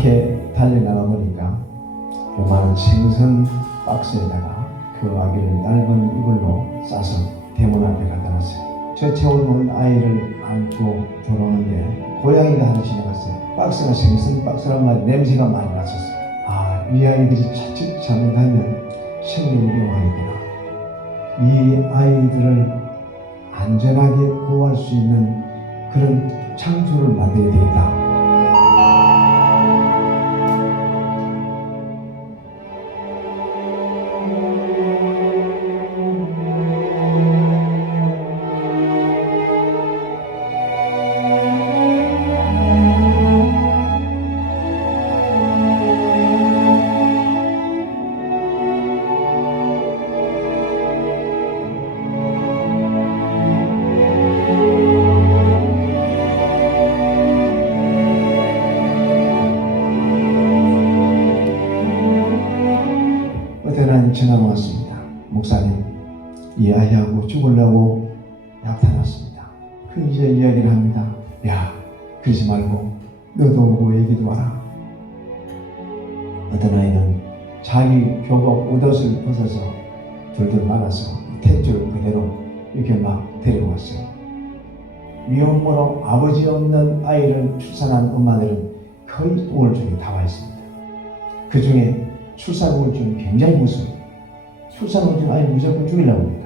밖에 달려나가 보니까 요만한 생선 박스에다가 그 아기를 얇은 이불로 싸서 대문 앞에 갖다 놨어요. 저 채워놓은 아이를 안고 돌아오는데 고양이가 하나 지나갔어요. 박스가 생선 박스란 말이 냄새가 많이 났었어요. 아, 이 아이들이 자칫 잘못하면 생명을 위험하는구나. 이 아이들을 안전하게 보호할 수 있는 그런 창조를 만들어야 되겠다. 어떤 전화가 왔습니다. 목사님, 이 아이하고 죽으려고 약탈났습니다. 그 이제 이야기를 합니다. 야, 그러지 말고 너도 오고 얘기도 와라. 어떤 아이는 자기 교복 옷을 벗어서 둘둘 말아서 탯줄 그대로 이렇게 막 데려왔어요. 미혼모로 아버지 없는 아이를 출산한 엄마들은 거의 우울증이 다 와 있습니다. 그 중에 출산 우울증이 굉장히 무서워요. 출산 우울증 아이 무조건 죽이려고 합니다.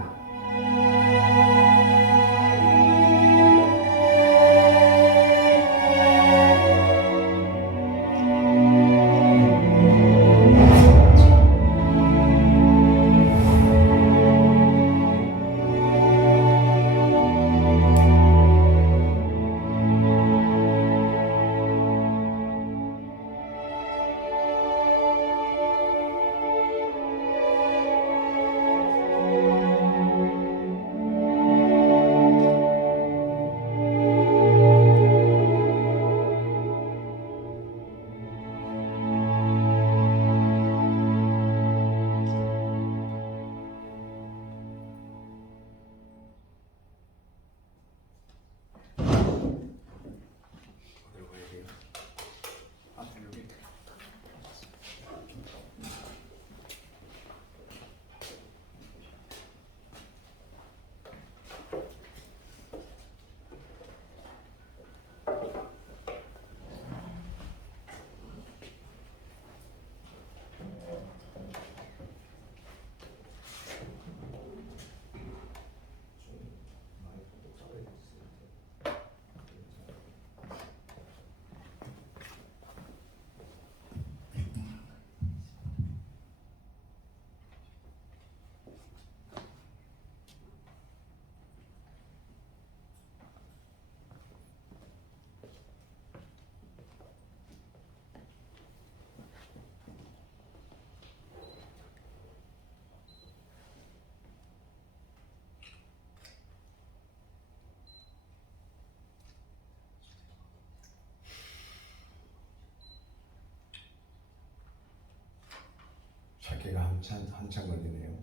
찾기가 한참 걸리네요.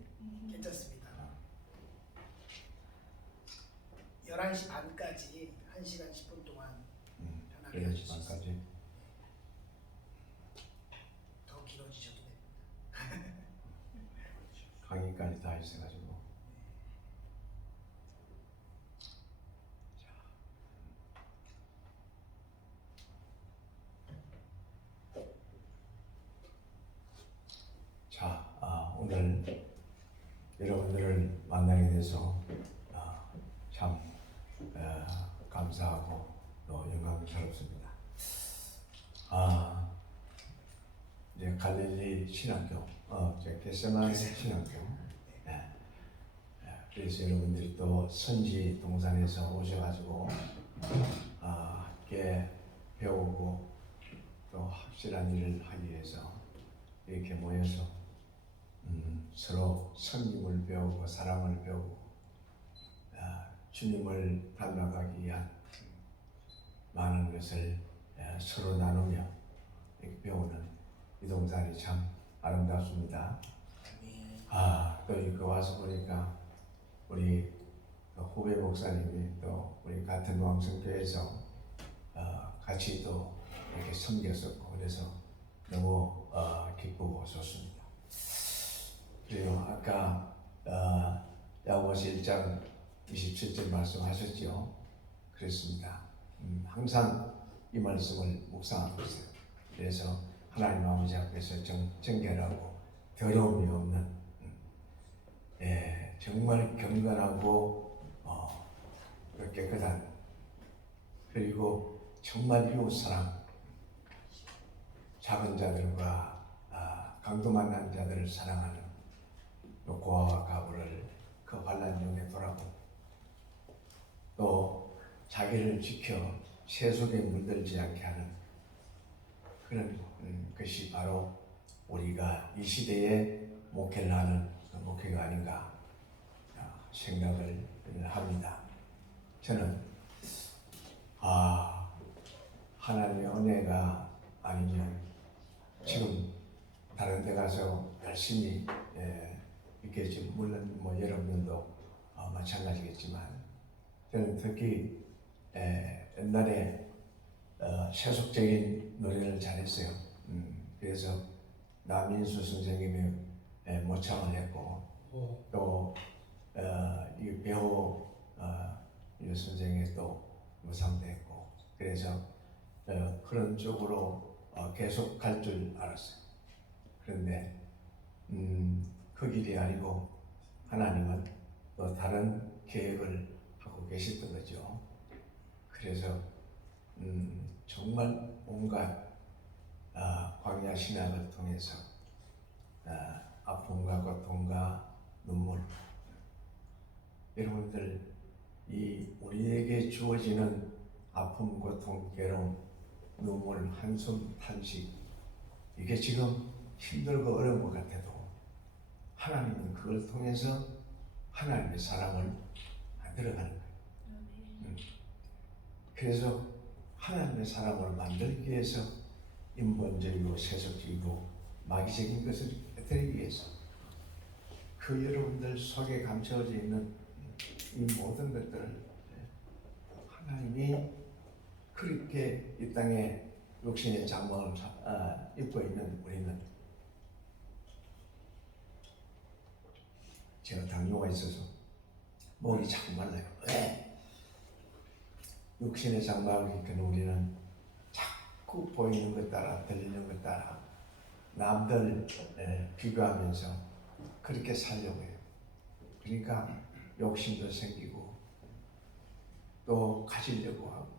괜찮습니다. 11시 반까지 1시간 10분 동안 편하게 11시 해주실 수 반까지. 있습니다. 더 길어지셔도 됩니다. 강의까지 다 있어가지고. 자, 오늘 여러분들을 만나게 돼서 참 감사하고 또 영광스럽습니다. 이제 갈릴리 신학교, 겟세마네 신학교. 그래서 여러분들이 또 선지 동산에서 오셔가지고 함께 배우고 또 확실한 일을 하기 위해서 이렇게 모여서 서로 성김을 배우고 사랑을 배우고 주님을 닮아가기 위한 많은 것을 서로 나누며 이렇게 배우는 이 동산이 참 아름답습니다. 또 이거 와서 보니까 우리 후배 목사님이 또 우리 같은 왕성교회에서 같이 또 이렇게 섬겼었고 그래서 너무 기쁘고 좋습니다. 그리고 아까 야고보서 1장 27절 말씀하셨죠. 그렇습니다. 항상 이 말씀을 묵상하고 있어요. 그래서 하나님 아버지 앞에서 정결하고 더러움이 없는 정말 경건하고 깨끗한, 그리고 정말 이웃 사랑, 작은 자들과 강도 만난 자들을 사랑하는 고아와 가부를 그 환난 중에 돌아보고, 또 자기를 지켜 세속에 물들지 않게 하는 그런 것이 바로 우리가 이 시대에 목회를 하는 목회가 아닌가 생각을 합니다. 저는 하나님의 은혜가 아니면 지금 다른 데 가서 열심히 있겠지. 물론 여러분들도 마찬가지겠지만, 저는 특히 옛날에 세속적인 노래를 잘했어요. 그래서 남인수 선생님이 모창을 했고, 또 이 배우 이 선생이 또 모창도 했고, 그래서 그런 쪽으로 계속 갈 줄 알았어요. 그런데 그 길이 아니고 하나님은 또 다른 계획을 하고 계셨던 거죠. 그래서 정말 온갖 광야 신학을 통해서 아픔과 고통과 눈물, 여러분들 이 우리에게 주어지는 아픔, 고통, 괴로움, 눈물, 한숨, 탄식, 이게 지금 힘들고 어려운 것 같아도 하나님은 그걸 통해서 하나님의 사랑을 만들어가는 거예요. 그래서 하나님의 사람을 만들기 위해서 인본적이고 세속적이고 마귀적인 것을 깨뜨리기 위해서 그 여러분들 속에 감춰져 있는 이 모든 것들을 하나님이 그렇게 이 땅에 육신의 장막을 입고 있는 우리는, 제가 당뇨가 있어서 목이 자꾸 말라요. 왜? 육신의 장막을 입고 우리는 자꾸 보이는 것 따라 들리는 것 따라 남들 비교하면서 그렇게 살려고 해요. 그러니까 욕심도 생기고 또 가지려고 하고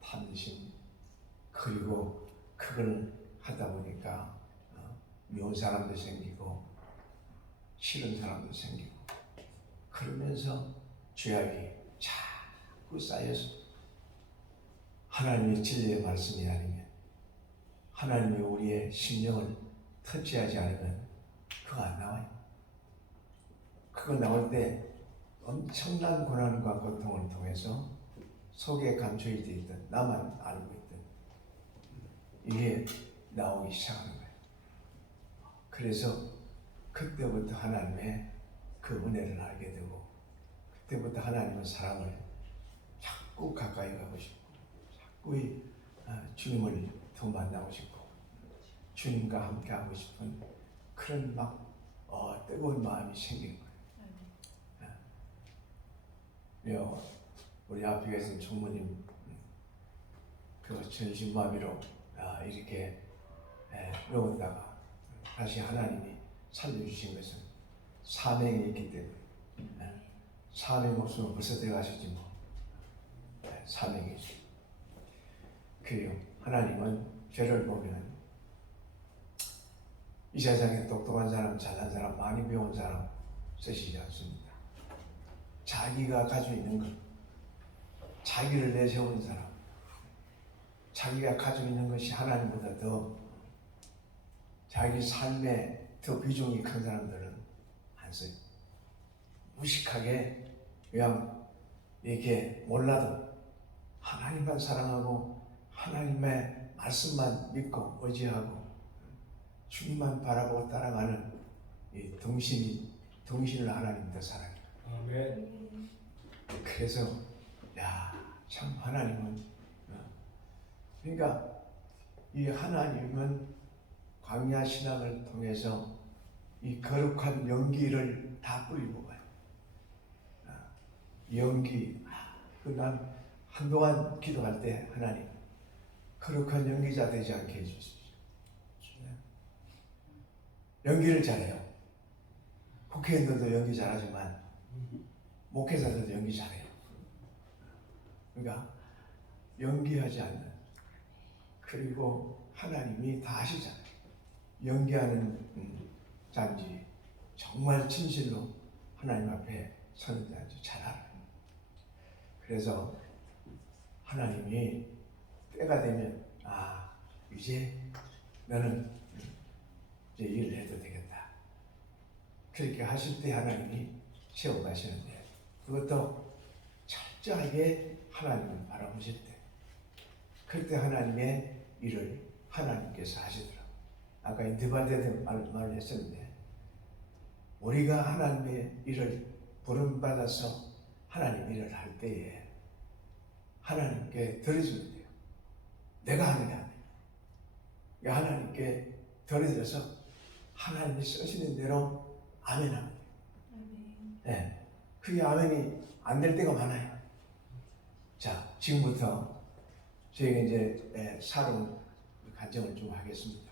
탐심, 그리고 그걸 하다 보니까 미운 사람도 생기고 싫은 사람도 생기고, 그러면서 죄악이 자꾸 쌓여서 하나님의 진리의 말씀이 아니면, 하나님이 우리의 심령을 터치하지 않으면 그거 안 나와요. 그거 나올 때 엄청난 고난과 고통을 통해서 속에 감춰져 있던, 나만 알고 있던 이게 나오기 시작하는 거예요. 그래서 그때부터 하나님의 그 은혜를 알게 되고, 그때부터 하나님의 사랑을 자꾸 가까이 가고 싶고, 자꾸 주님을 더 만나고 싶고, 주님과 함께 하고 싶은 그런 뜨거운 마음이 생기는 거예요. 우리 앞에 계신 총무님 그 전신마비로 이렇게 누웠다가 다시 하나님이 살려주신 것은 사명이 있기 때문에, 사명 없으면 벌써 들어가셨지 뭐. 사명이죠. 그래요. 하나님은 죄를 보면 이 세상에 똑똑한 사람, 잘난 사람, 많이 배운 사람 쓰시지 않습니다. 자기가 가지고 있는 것, 자기를 내세우는 사람, 자기가 가지고 있는 것이 하나님보다 더 자기 삶에 더 비중이 큰 사람들은 안 써요. 무식하게 그냥 이렇게 몰라도 하나님만 사랑하고 하나님의 말씀만 믿고 의지하고 주님만 바라보고 따라가는 이 등신을 하나님 더 사랑해요. 아멘. 그래서 참 하나님은, 그러니까 이 하나님은 광야 신앙을 통해서 이 거룩한 연기를 다 뿌리고 가요. 연기. 난 한동안 기도할 때 하나님 거룩한 연기자 되지 않게 해주십시오. 연기를 잘해요. 국회의원들도 연기 잘하지만 목회자들도 연기 잘해요. 그러니까 연기하지 않는, 그리고 하나님이 다 아시잖아요. 연기하는 자인지 정말 진실로 하나님 앞에 서는 자인지 잘 알아요. 그래서 하나님이 때가 되면 이제 너는 이제 일을 해도 되겠다, 그렇게 하실 때 하나님이 세워가시는데, 그것도 철저하게 하나님을 바라보실 때, 그때 하나님의 일을 하나님께서 하시더라고요. 아까 인터뷰할 말을 했었는데, 우리가 하나님의 일을 부름받아서 하나님 일을 할 때에 하나님께 드려주면 돼요. 내가 하는 게 아니에요. 하나님께 드려져서 하나님이 쓰시는 대로 아멘하면 돼요. 네. 그게 아멘이 안 될 때가 많아요. 자, 지금부터 저희가 이제 사랑 간증을 좀 하겠습니다.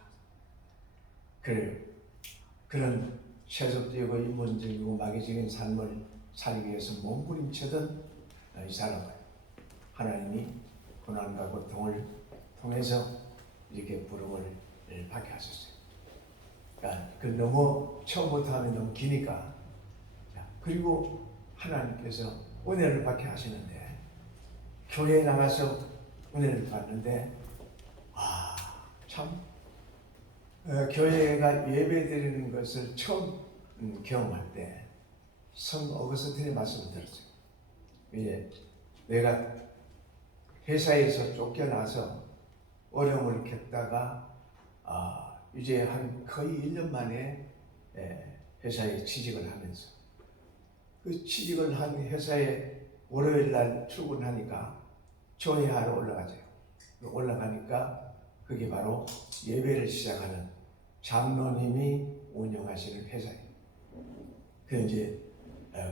그런 세속적이고 인본적이고 마귀적인 삶을 살기 위해서 몸부림치던 이 사람을 하나님이 고난과 고통을 통해서 이렇게 부름을 받게 하셨어요. 그러니까 너무 처음부터 하면 너무 기니까. 그리고 하나님께서 은혜를 받게 하시는데, 교회에 나가서 은혜를 받는데 참 교회가 예배드리는 것을 처음 경험할 때 성 어거스틴의 말씀을 들었어요. 이제 내가 회사에서 쫓겨나서 어려움을 겪다가 이제 한 거의 1년 만에 회사에 취직을 하면서, 그 취직을 한 회사에 월요일 날 출근하니까 교회하러 올라가죠. 올라가니까 그게 바로 예배를 시작하는 장로님이 운영하시는 회사예요. 그 이제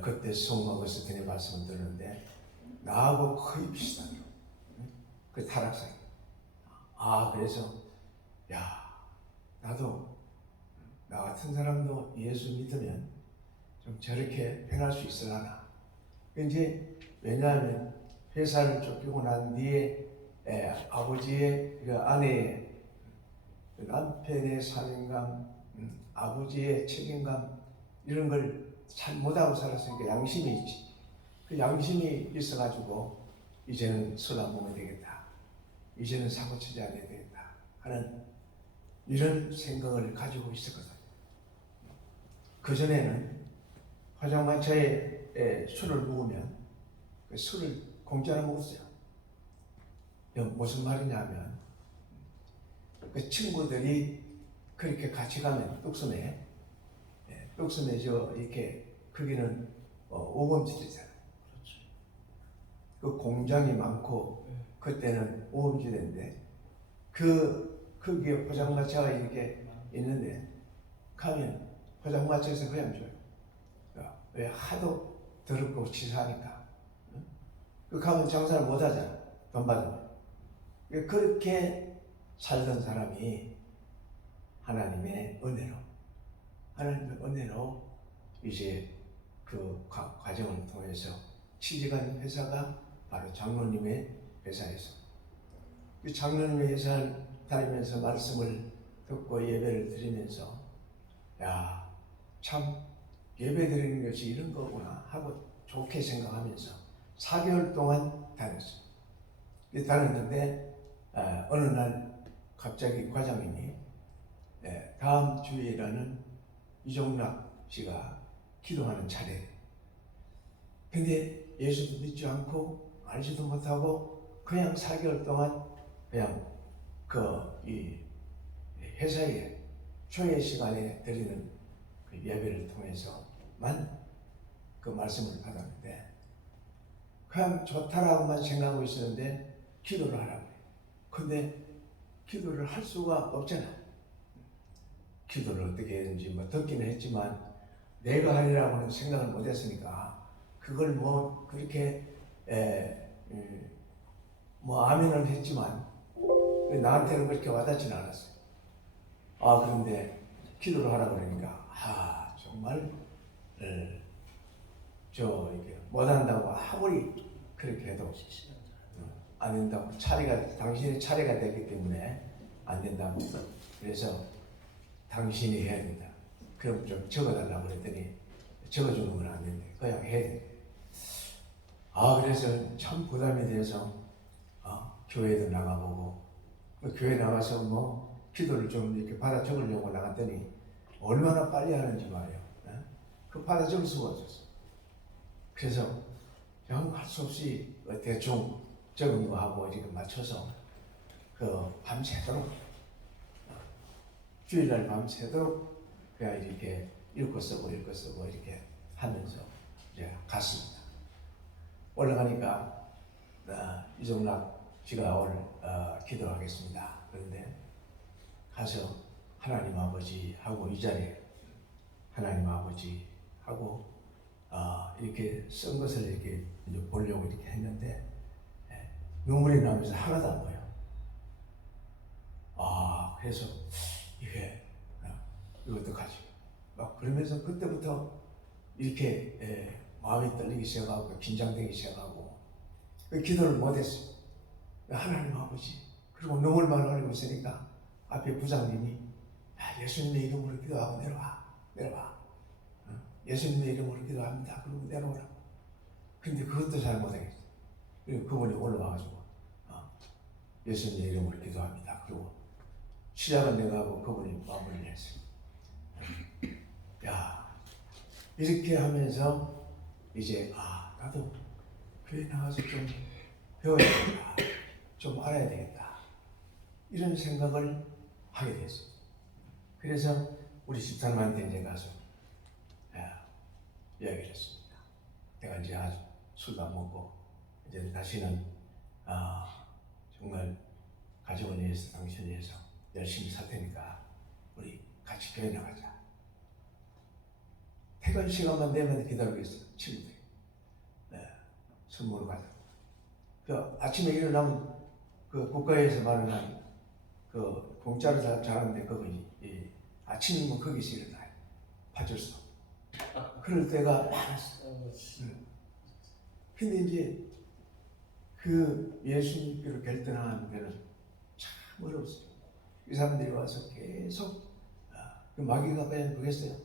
그때 송 어거스틴의 말씀을 들었는데 나하고 거의 비슷하더라고요. 그 타락상. 그래서 나도, 나 같은 사람도 예수 믿으면 좀 저렇게 변할 수 있으려나. 이제 왜냐하면 회사를 쫓기고 난 뒤에 아버지의 그 아내의 그 남편의 사명감, 아버지의 책임감, 이런 걸 잘 못하고 살았으니까 양심이 있지. 그 양심이 있어가지고 이제는 술 안 먹어야 되겠다, 이제는 사고 치지 않아야 되겠다 하는 이런 생각을 가지고 있었거든요. 그전에는 화장마차에 술을 먹으면 그 술을 공짜로 먹었어요. 무슨 말이냐면, 그 친구들이 그렇게 같이 가면 뚝섬에 이렇게 거기는 오범지대잖아요. 그렇죠. 그 공장이 많고 그때는 오범지대인데 거기에 포장마차가 이렇게 있는데 가면 포장마차에서 그냥 줘요. 왜? 하도 더럽고 치사하니까. 그 가면 장사를 못 하잖아, 돈 받으면. 그렇게 살던 사람이 하나님의 은혜로 이제 그 과정을 통해서 취직한 회사가 바로 장로님의 회사에서, 그 장로님의 회사를 다니면서 말씀을 듣고 예배를 드리면서 참 예배 드리는 것이 이런 거구나 하고 좋게 생각하면서 4개월 동안 다녔어요. 다녔는데 어느 날 갑자기 과장님이 다음 주일에는 이종락 씨가 기도하는 차례. 근데 예수도 믿지 않고 알지도 못하고 그냥 4개월 동안 그냥 이 회사의 초회 시간에 드리는 그 예배를 통해서만 그 말씀을 받았는데, 그냥 좋다라고만 생각하고 있었는데 기도를 하라고 해요. 근데 기도를 할 수가 없잖아. 기도를 어떻게 했는지 뭐 듣기는 했지만 내가 하리라고는 생각을 못했으니까 그걸 뭐 그렇게 뭐 아멘을 했지만 나한테는 그렇게 와닿지는 않았어요. 그런데 기도를 하라고 그러니까 정말 이게 못한다고 아무리 그렇게 해도 안 된다고, 당신의 차례가 되기 때문에 안 된다고. 그래서 당신이 해야 된다. 그럼 좀 적어달라고 그랬더니 적어주는 건 안 된대. 그냥 해야 돼. 그래서 참 부담이 돼서 교회도 나가보고, 교회 나가서 뭐 기도를 좀 이렇게 받아 적으려고 나갔더니 얼마나 빨리 하는지 말이에요. 그 받아 적을 수가 없었어. 그래서 그냥 할 수 없이 대충 적은 거 하고 이렇게 맞춰서 밤새도록 주일날 밤새도록 그냥 이렇게 읽고 쓰고 이렇게 하면서 이제 갔습니다. 올라가니까 이종락 씨가 오늘 기도하겠습니다. 그런데 가서 하나님 아버지 하고 이 자리에 하나님 아버지 하고 이렇게 쓴 것을 이렇게 이제 보려고 이렇게 했는데 눈물이 나면서 하나도 안 보여. 그래서 이게 이거 어떡하지? 막 그러면서 그때부터 이렇게 마음이 떨리기 시작하고 긴장되기 시작하고 기도를 못했어요. 하나님 아버지. 그리고 눈물만 흘리고 있으니까 앞에 부장님이 예수님의 이름으로 기도하고 내려와. 예수님의 이름으로 기도합니다. 그리고 내려오라. 근데 그것도 잘 못하겠어요. 그리고 그분이 올라와가지고 예수님의 이름으로 기도합니다. 그리고 시작은 내가 하고 그분이 마무리를 했어요. 이렇게 하면서 이제 나도 교회 나가서 좀 배워야 되겠다. 좀 알아야 되겠다. 이런 생각을 하게 됐어요. 그래서 우리 집사람한테 이제 가서 이야기를 했습니다. 내가 이제 아주 술도 안 먹고 이제 다시는 정말 가족을 위해서 당신을 위해서 열심히 살 테니까 우리 같이 교회 나가자. 퇴근 시간만 되면 기다리고 있어. 친구들이. 술 먹으러 가자. 아침에 일어나면 국가에서 마련한 공짜로 자는데 아침이면 거기서 일어나요. 파출소. 그럴 때가 많았어. 근데 이제 예수님께로 결단하는 데는 참 어려웠어요. 이 사람들이 와서 계속 마귀가 과연 보겠어요.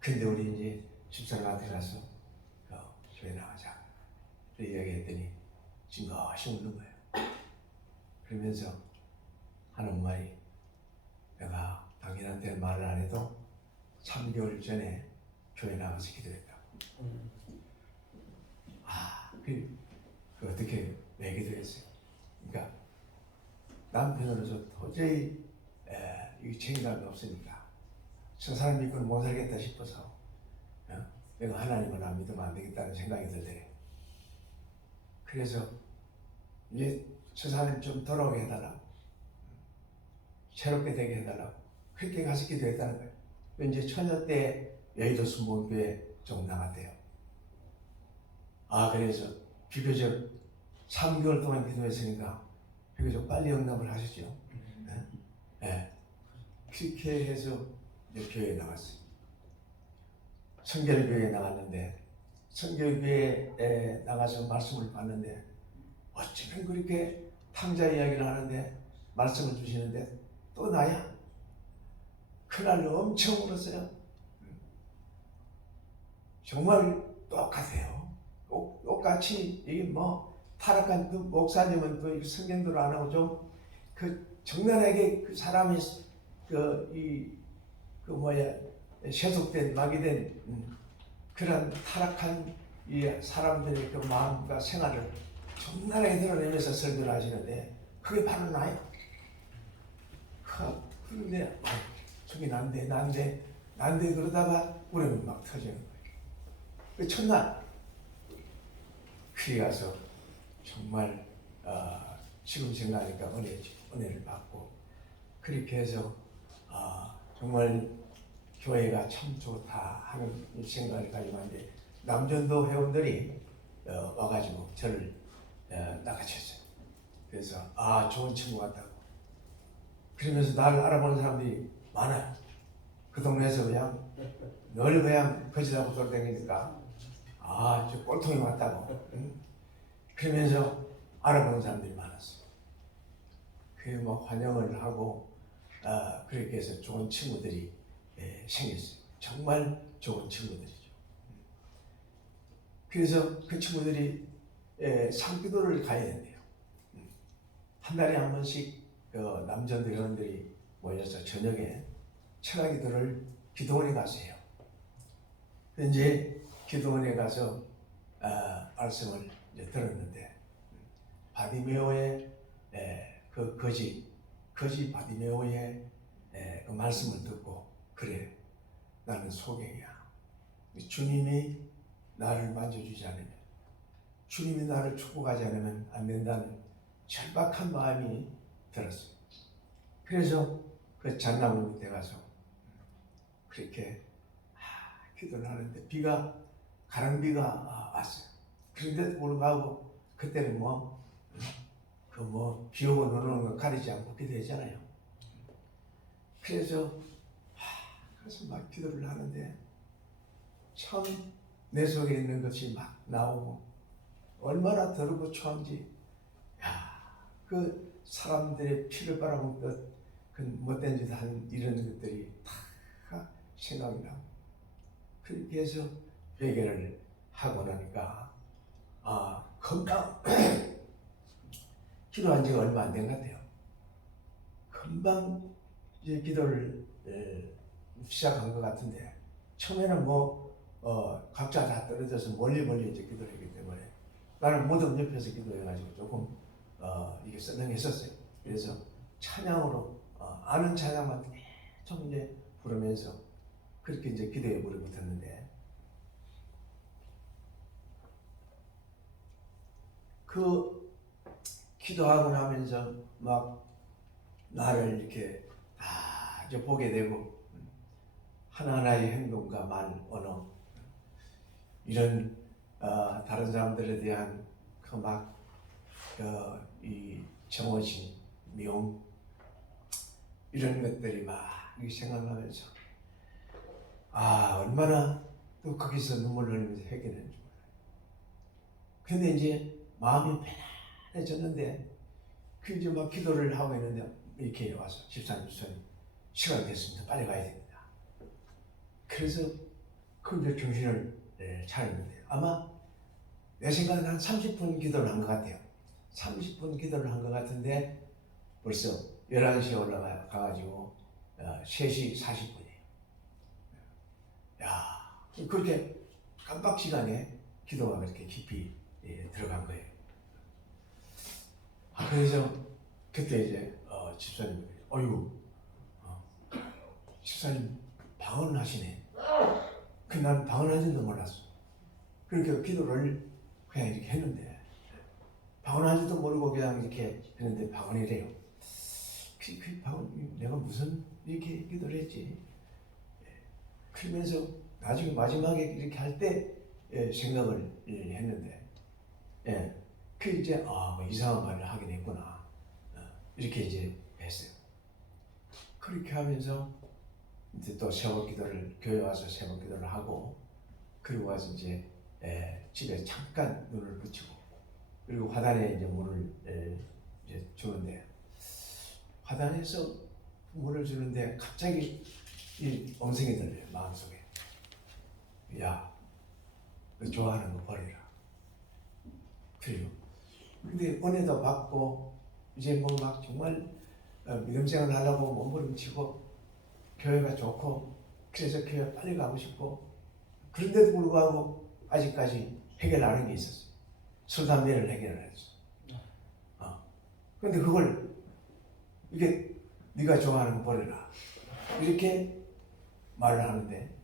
근데 우리 이제 집사람한테 가서 교회 나가자. 그렇게 이야기했더니 징긋이 웃는 거예요. 그러면서 하는 말이 내가 당신한테 말을 안 해도 3개월 전에 교회 나가서 기도했다고. 그 어떻게 왜 기도했어요? 그러니까 남편으로서 도저히 이 책임감이 없으니까 저 사람 믿고는 못 살겠다 싶어서 내가 하나님을 안 믿으면 안 되겠다는 생각이 들더래. 그래서 이제 저 사람 좀 돌아오게 해달라고, 새롭게 되게 해달라고 그렇게 가서 기도했다는 거예요. 이제 처녀 때 여의도 순복음교회 좀 나갔대요. 그래서 비교적 3개월 동안 기도했으니까 비교적 빨리 응답을 하셨죠. 그렇게 해서 이제 교회에 나갔어요. 성결교회에 나갔는데 성결교회에 나가서 말씀을 받는데 어쩌면 그렇게 탕자 이야기를 하는데 말씀을 주시는데 또 나야? 그날 엄청 울었어요. 정말 똑같아요. 똑같이 이게 뭐 타락한 목사님은 또 성경도를 안 하고 좀 정나라하게 사람이 세속된 마귀된 그런 타락한 이 사람들의 마음과 생활을 적나라하게 드러내면서 설교를 하시는데 그게 바로 나예요. 그런데 저기 난데 그러다가 우리는 막 터지는 거예요. 그 첫날 그에 가서 정말 지금 생각하니까 은혜를 받고 그렇게 해서 정말 교회가 참 좋다 하는 생각을 가지고 하는데 남전도 회원들이 와가지고 저를 낚아챘어요. 그래서 좋은 친구 같다고. 그러면서 나를 알아보는 사람들이 많아요. 그 동네에서 그냥 늘 그냥 거지라고 돌아다니니까 저 꼴통이 왔다고. 응? 그러면서 알아보는 사람들이 많았어요. 그게 뭐 환영을 하고 그렇게 해서 좋은 친구들이 생겼어요. 정말 좋은 친구들이죠. 그래서 그 친구들이 상기도를 가야 된대요. 한 달에 한 번씩 그 남전 회원들이 모여서 저녁에 철학기도를 기도원에 가서 해요. 이제 기도원에 가서 말씀을 이제 들었는데 바디메오의 그 거지 바디메오의 그 말씀을 듣고 그래 나는 소경이야. 주님이 나를 만져주지 않으면 주님이 나를 축복하지 않으면 안 된다는 절박한 마음이 들었어요. 그래서 그 잣나무 밑에 가서 그렇게 기도를 하는데 가랑비가 왔어요. 그런데도 불구하고 그때는 비 오고 눈 오는 거 가리지 않고 기도했잖아요. 그래서 막 기도를 하는데 참 내 속에 있는 것이 막 나오고 얼마나 더럽고 추한지 그 사람들의 피를 빨아먹듯 그 못된 짓 한 이런 것들이 다 생각이 나고 그렇게 해서 회개를 하고 나니까 금방 기도한 지가 얼마 안 된 것 같아요. 금방 이제 기도를 시작한 것 같은데 처음에는 각자 다 떨어져서 멀리 이제 기도를 했기 때문에 나는 무덤 옆에서 기도해가지고 조금 이게 썰렁했었어요. 그래서 찬양으로 아는 찬양만 계속 이제 부르면서 그렇게 이제 기도에 물에 붙었는데 그 기도하고 나면서 막 나를 이렇게 이제 보게 되고 하나하나의 행동과 말, 언어 이런 다른 사람들에 대한 이 정어심, 미움 이런 것들이 막 생각나면서 얼마나 또 거기서 눈물 흘리면서 회개했는지 몰라요. 근데 이제 마음이 편안해졌는데 그 이제 막 기도를 하고 있는데 이렇게 와서 집사님 시간이 됐습니다. 빨리 가야 됩니다. 그래서 그 이제 정신을 차렸는데 아마 내 생각엔 한 30분 기도를 한 것 같아요. 30분 기도를 한 것 같은데 벌써 11시에 올라가가지고 3시 40분이에요. 그렇게 깜빡 시간에 기도가 그렇게 깊이 들어간 거예요. 그래서 그때 이제 집사님이 어이구 집사님 방언을 하시네. 난 방언 하진도 몰랐어. 그렇게 기도를 그냥 이렇게 했는데 방언 하지도 모르고 그냥 이렇게 했는데 방언이래요. 그 방언 내가 무슨 이렇게 기도를 했지. 그러면서 나중에 마지막에 이렇게 할 때 생각을 했는데 그 이제 이상한 말을 하긴 했구나. 이렇게 이제 했어요. 그렇게 하면서 이제 또 새벽 기도를 교회 와서 새벽 기도를 하고 그리고 와서 이제 집에 잠깐 눈을 붙이고 그리고 화단에 이제 물을 이제 주는데 화단에서 물을 주는데 갑자기 이 음성이 들려요. 마음속에 야, 너 좋아하는 거 버리라. 그래요. 근데 은혜도 받고 이제 막 정말 믿음생활 하려고 몸부림치고 교회가 좋고 그래서 교회 빨리 가고 싶고 그런데도 불구하고 아직까지 해결 안 한 게 있었어요. 술, 담배를 해결을 했어. 근데 그걸 이게 네가 좋아하는 거 버려라 이렇게 말을 하는데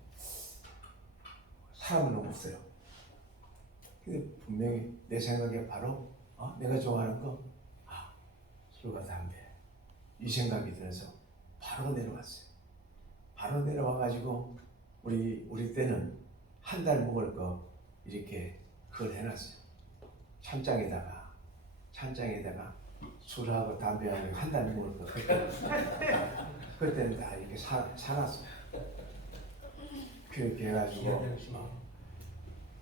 사람은 없어요. 근데 분명히 내 생각에 바로 내가 좋아하는 거 술과 담배 이 생각이 들어서 바로 내려왔어요. 바로 내려와 가지고 우리 때는 한 달 먹을 거 이렇게 그걸 해놨어요. 찬장에다가 술하고 담배하고 한 달 먹을 거 그때는 다 이렇게 사놨어요. 그렇게 해가지고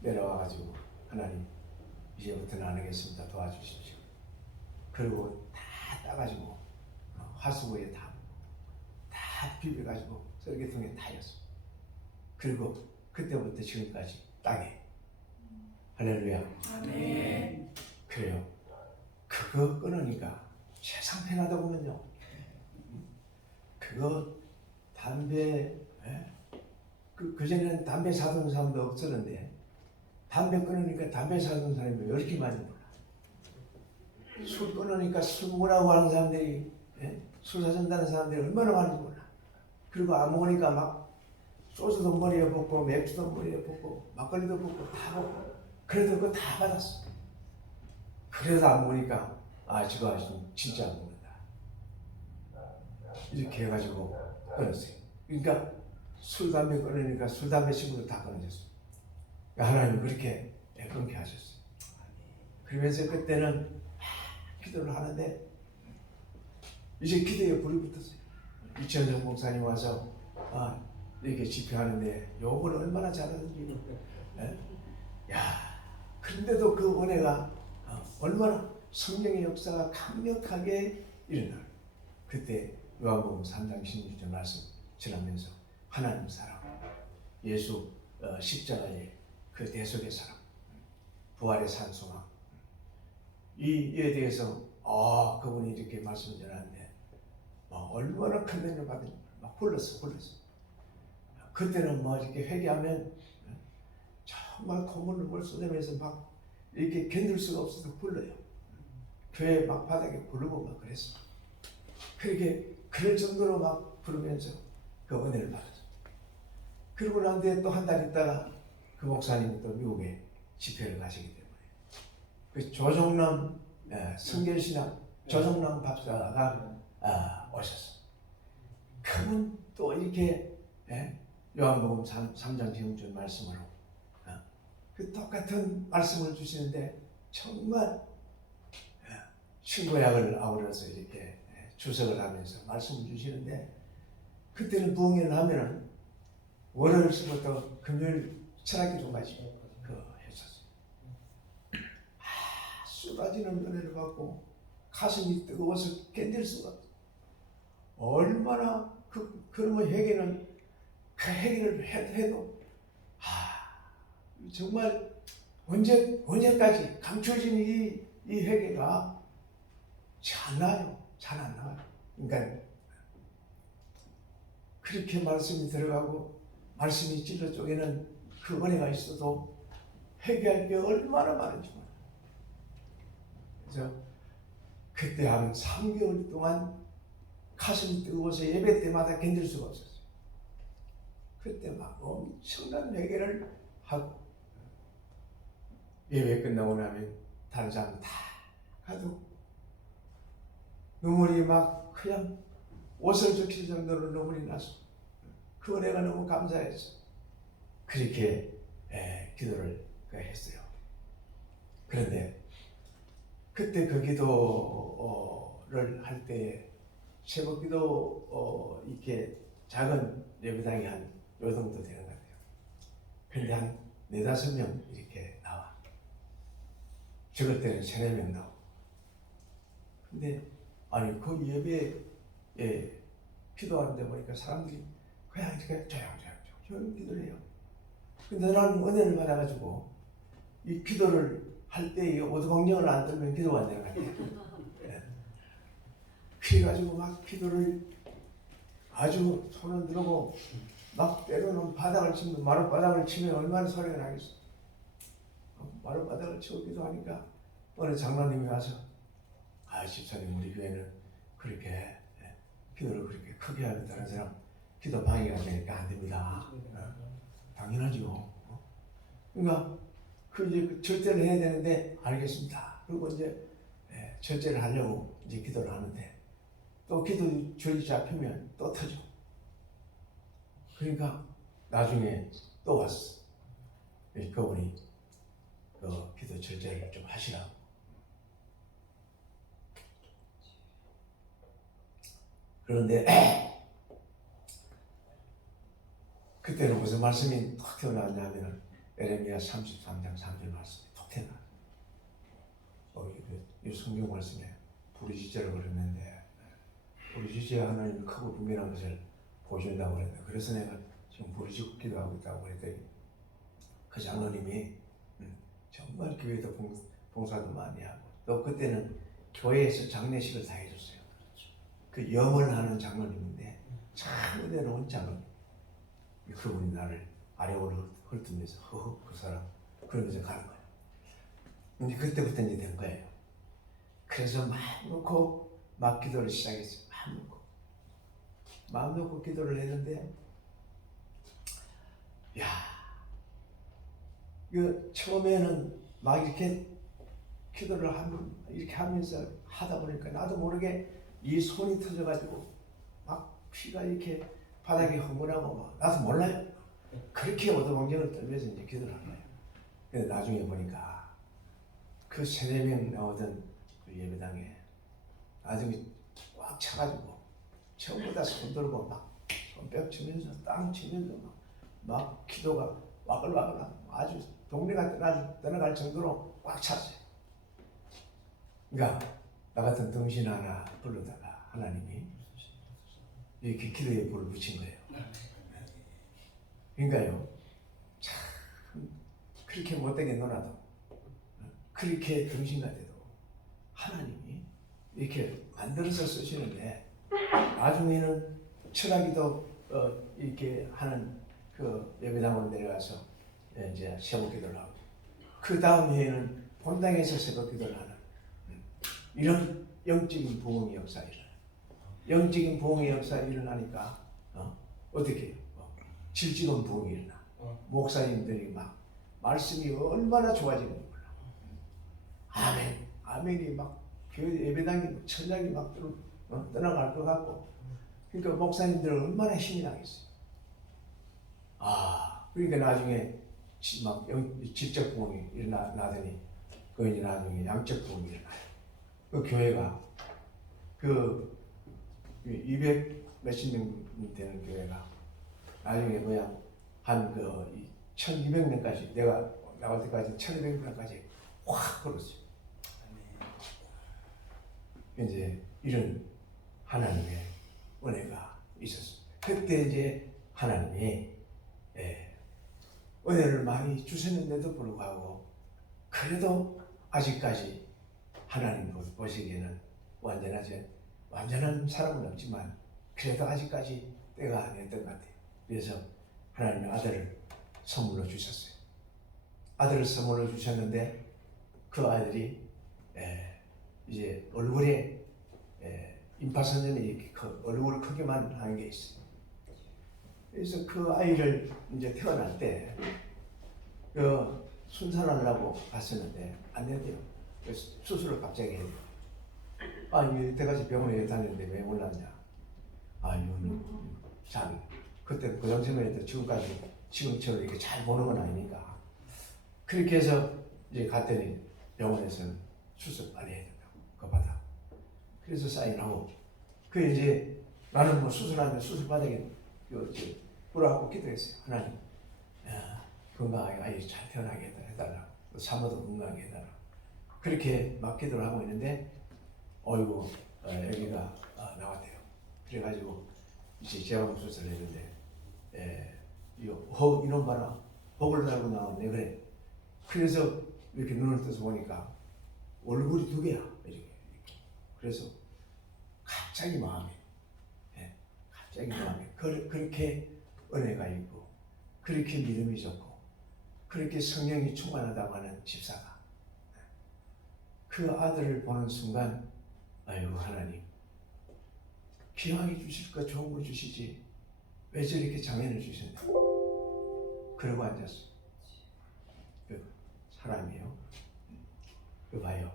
내려와가지고 하나님 이제부터는 안 하겠습니다. 도와주십시오. 그리고 다 따가지고 화수구에 다 비벼가지고 썰기통에 다 였어. 그리고 그때부터 지금까지 땅에 할렐루야. 아멘. 그래요. 그거 끊으니까 세상 편하다 보면요. 그거 담배 그전에는 담배 사던 사람도 없었는데 담배 끊으니까 담배 사던 사람이 왜 이렇게 많이 몰라. 술 끊으니까 술 먹으라고 하는 사람들이 술 사준다는 사람들이 얼마나 많은지 몰라. 그리고 안 먹으니까 막 소주도 머리에 붓고 맥주도 머리에 붓고 막걸리도 붓고 다 붓고 그래도 그거 다 받았어. 그래도 안 먹으니까 저거 진짜 안 먹는다. 이렇게 해가지고 끊었어요. 그러니까 술, 담배 끊으니까 술, 담배 친구들 다 끊어졌어요. 하나님 그렇게 끊게 하셨어요. 그러면서 그때는 기도를 하는데 이제 기도에 불이 붙었어요. 이천정 목사님 와서 이렇게 집회하는데 욕을 얼마나 잘하는지. 그런데도 그 은혜가 얼마나 성령의 역사가 강력하게 일어나요. 그때 요한복음 3장 16절 말씀 지나면서 하나님 사랑, 예수 십자가의 그 대속의 사랑, 부활의 산소망 이에 대해서 그분이 이렇게 말씀을 전하는데 얼마나 큰 은혜를 받은지 막 불렀어. 그때는 이렇게 회개하면 정말 콧물을 쏟아내면서 막 이렇게 견딜 수가 없어서 불러요. 교회 막 바닥에 부르고 막 그랬어. 그럴 정도로 막 부르면서 그 은혜를 받았어. 그러고 난 뒤에 또 한 달 있다가 그 목사님이 또 미국에 집회를 가시기 때문에 그 조정남 성결신학 조정남 박사가 오셨어. 그분 또 이렇게 요한복음 3장 16절 말씀으로 그 똑같은 말씀을 주시는데 정말 신구약을 아우러서 이렇게 주석을 하면서 말씀을 주시는데 그때는 부흥회를 하면은 월요일부터 금요일 철학기도까지 했었어요. 쏟아지는 은혜를 받고 가슴이 뜨거워서 견딜 수가 없어요. 얼마나 그러면 회개는 그 회개를 해도 정말 언제까지 감춰진 이 회개가 잘 안 나와요. 그러니까 그렇게 말씀이 들어가고 말씀이 찔러 쪼개는 그 은혜가 있어도 회개할 게 얼마나 많은지 몰라요. 그래서 그때 한 3개월 동안 가슴이 뜨거워서 예배 때마다 견딜 수가 없었어요. 그때 막 엄청난 회개를 하고 예배 끝나고 나면 다른 사람 다 가도 눈물이 막 그냥 옷을 적실 정도로 눈물이 나서 그 은혜가 너무 감사해서 그렇게 기도를 했어요. 그런데 그때 그 기도를 할 때 새벽 기도 이렇게 작은 예배당이 한 요 정도 되는 것 같아요. 근데 한 4-5명 이렇게 나와. 저럴 때는 3-4명 나오고. 근데 그 예배에 기도하는데 보니까 사람들이 그냥 이렇게 조용 기도를 해요. 근데 나는 은혜를 받아가지고 이 기도를 할 때 오두방정을 안 들면 기도가 안 되는 것 같아요. 그래가지고 막 기도를 아주 손을 들고 막 때로는 바닥을 치면 마룻바닥을 치면 얼마나 소리가 나겠어. 마룻바닥을 치고 기도하니까 어느 장로님이 와서 집사님 우리 교회는 그렇게 기도를 그렇게 크게 하면 다른 사람 기도 방해가 되니까 안 됩니다. 당연하죠. 그러니까 이제 절제를 해야 되는데 알겠습니다. 그리고 이제 절제를 하려고 이제 기도를 하는데 또 기도 줄이 잡히면 또 터져. 그러니까 나중에 또 왔어. 그분이 그 기도 절제를 좀 하시라고. 그런데 그때는 무슨 말씀이 톡 튀어나왔냐면 에레미야 33장 3절 말씀이 톡 튀어나와요. 이 성경 말씀에 부르짖으라고 그랬는데 부르짖어야 하나님이 크고 분명한 것을 보여준다고 그랬는데 그래서 내가 지금 부르짖고 기도하고 있다고 그랬더니 그 장로님이 정말 교회도 봉사도 많이 하고 또 그때는 교회에서 장례식을 다 해줬어요. 그 염을 하는 장로님인데 참 은혜로운 장로님. 그분이 나를 아래로 훑으면서 허허 그 사람 그러면서 가는 거예요. 근데 그때부터 이제 된 거예요. 그래서 마음 놓고 막 기도를 시작했어요. 마음 놓고 기도를 했는데 야 그 처음에는 막 이렇게 기도를 이렇게 하면서 하다 보니까 나도 모르게 이 손이 터져가지고 막 피가 이렇게 바닥에 허물하고 막 나도 몰라요. 그렇게 오도방정을 떨면서 이제 기도를 한 거예요. 근데 나중에 보니까 그 3-4명 나오던 그 예배당에 나중에 꽉 차가지고 전부 다 손 들고 막 손뼉 치면서 땅 치면서 막 기도가 와글와글 아주 동네가 떠나갈 정도로 꽉 찼어요. 그러니까 나 같은 등신 하나 부르다가 하나님이 이렇게 기도에 불을 붙인 거예요. 그러니까요, 참 그렇게 못되게 놀아도 그렇게 등신 같아도 하나님이 이렇게 만들어서 쓰시는데 나중에는 철학기도 이렇게 하는 그 예배당으로 내려가서 이제 새벽 기도를 하고 그 다음 해에는 본당에서 새벽 기도를 하는 이런 영적인 부흥의 역사가 일어나요. 영적인 부흥의 역사가 일어나니까 어떻게 해요? 질적인 부흥이 일어나. 목사님들이 막 말씀이 얼마나 좋아지는지 몰라. 아멘, 아멘이 막 교회 예배당이 천장이 막 떠나갈 것 같고 그러니까 목사님들은 얼마나 힘이 나겠어요. 그러니까 나중에 막 질적 부흥이 일어나더니 그 이제 나중에 양적 부흥이 일어나요. 그 교회가 그 200 몇십 명 되는 교회가 나중에 뭐야 한 그 1200명까지 내가 나올 때까지 1200명까지 확 벌었어요. 이제 이런 하나님의 은혜가 있었습니다. 그때 이제 하나님이 은혜를 많이 주셨는데도 불구하고 그래도 아직까지 하나님 보시기에는 완전한 사람은 없지만 그래도 아직까지 때가 아니었던 것 같아요. 그래서 하나님의 아들을 선물로 주셨어요. 아들을 선물로 주셨는데 그 아들이 이제 얼굴에 임파선전이 이렇게 얼굴을 크게만 하는 게 있어요. 그래서 그 아이를 이제 태어날 때 그 순산하려고 갔었는데 안 된대요. 그래서 수술을 갑자기 해요. 이때까지 병원에 다녔는데 왜 몰랐냐? 이거는 잘 그때 그 당시에도 지금까지 지금처럼 이렇게 잘 보는 건 아니니까 그렇게 해서 이제 갔더니 병원에서는 수술 빨리 해야 된다고 급하다. 그래서 사인하고 그 이제 나는 뭐 수술하는데 수술 바닥에 불하고 기도했어요. 하나님 건강하게 아이 잘 태어나게 해달라. 사모도 건강하게 해달라. 그렇게 막 기도를 하고 있는데 어이구 애기가 나왔대요. 그래가지고 이제 재활 수술을 했는데 이놈 봐라 복을 달고 나왔네 그래. 그래서 이렇게 눈을 떠서 보니까 얼굴이 2개야 이렇게. 그래서 갑자기 마음에 그렇게 은혜가 있고 그렇게 믿음이 좋고 그렇게 성령이 충만하다고 하는 집사가 그 아들을 보는 순간 아이고 하나님 기왕에 주실 거 좋은 거 주시지 왜 저렇게 장애를 주셨나. 그러고 앉았어. 그 사람이요. 그 봐요.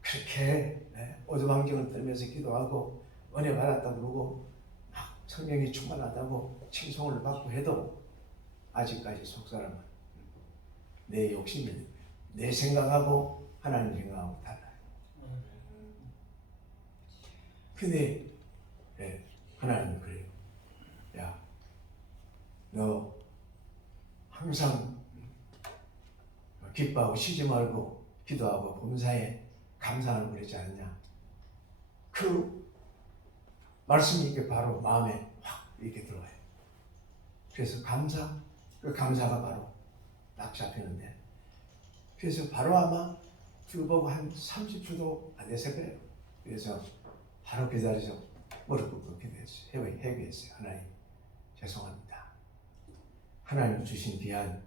그렇게 오두방정을 떨면서 기도하고 은혜 받았다 그러고 막 성령이 충만하다고 칭송을 받고 해도 아직까지 속사람은 내 욕심이 내 생각하고 하나님 생각하고 달라요. 근데 하나님은 그래요. 야, 너 항상 기뻐하고 쉬지 말고 기도하고 범사에 감사하는 그러지 않냐. 그 말씀이 이렇게 바로 마음에 확 이렇게 들어와요. 그래서 그 감사가 바로 딱 잡히는데, 그래서 바로 아마 그보고 한 30초도 안 됐을 거예요. 그래서 바로 기다려서 무릎 꿇고 기도했어요. 회개했어요. 하나님 죄송합니다. 하나님 주신 귀한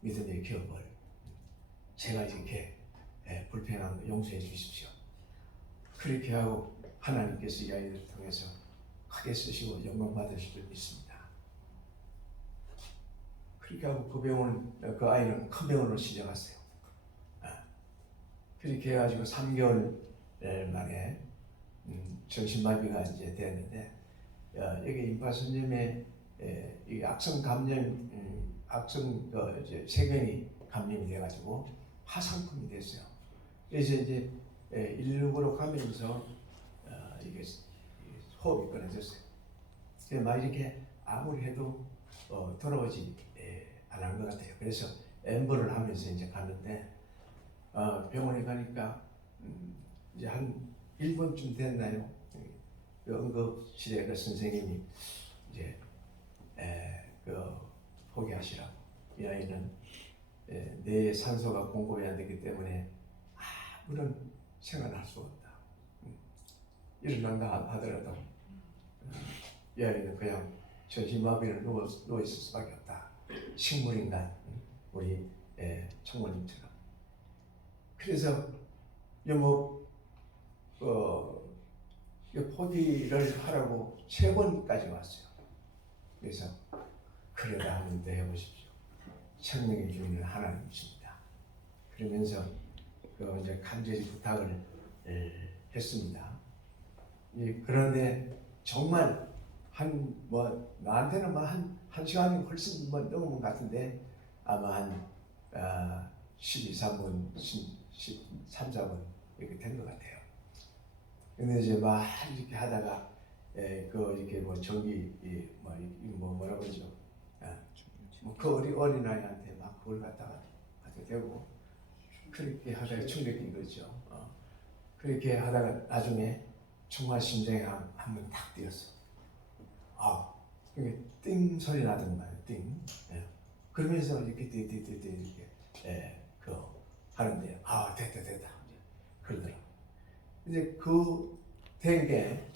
믿음의 기업을 제가 이렇게 불평한 거 용서해 주십시오. 그렇게 하고 하나님께서 이 아이들을 통해서 크게 쓰시고 영광 받으실 줄 믿습니다. 그렇게 하고 그 아이는 큰 병원으로 시작했어요. 그렇게 해가지고 3개월 만에 정신마비가 이제 됐는데, 여기 임파선염에 이 악성 감염, 악성 이제 세균이 감염이 돼가지고 화상품이 됐어요. 그래서 이제 119로 가면서 이게 호흡이 끊어졌어요. 그래서 막 이렇게 아무리 해도 돌아오지 않은 것 같아요. 그래서 엠버를 하면서 이제 갔는데, 병원에 가니까 이제 한 1분쯤 됐나요? 그 응급실에 그 선생님이 이제 포기하시라고. 이 아이는 뇌에 산소가 공급이 안 되기 때문에 아무런 생활할 수 없다. 일어난다 하더라도 이 아이는 그냥 전신마비를 누워 있을 수밖에 없다. 식물인간, 우리 청모님처럼. 그래서 포기를 하라고 3번까지 왔어요. 그래서 그러다 한번 더 해보십시오. 생명의 주인은 하나님이십니다. 그러면서 이제 간절히 부탁을 했습니다. 그런데 정말 나한테는 한 시간이 훨씬 넘은 것 같은데, 아마 한 12, 3분, 13, 4분 이렇게 된 것 같아요. 근데 이제 막 이렇게 하다가 이렇게 전기 뭐라고 그러죠? 그 어린아이한테 막 그걸 갖다가 가도 되고, 그렇게 하다가 충격인 거죠. 그렇게 하다가 나중에 정말 심장이 한번 탁 뛰었어. 이게 띵 소리 나던 거예요. 띵. 그러면서 이렇게 이렇게 하는데, 됐다 그러더라고. 이제 된 게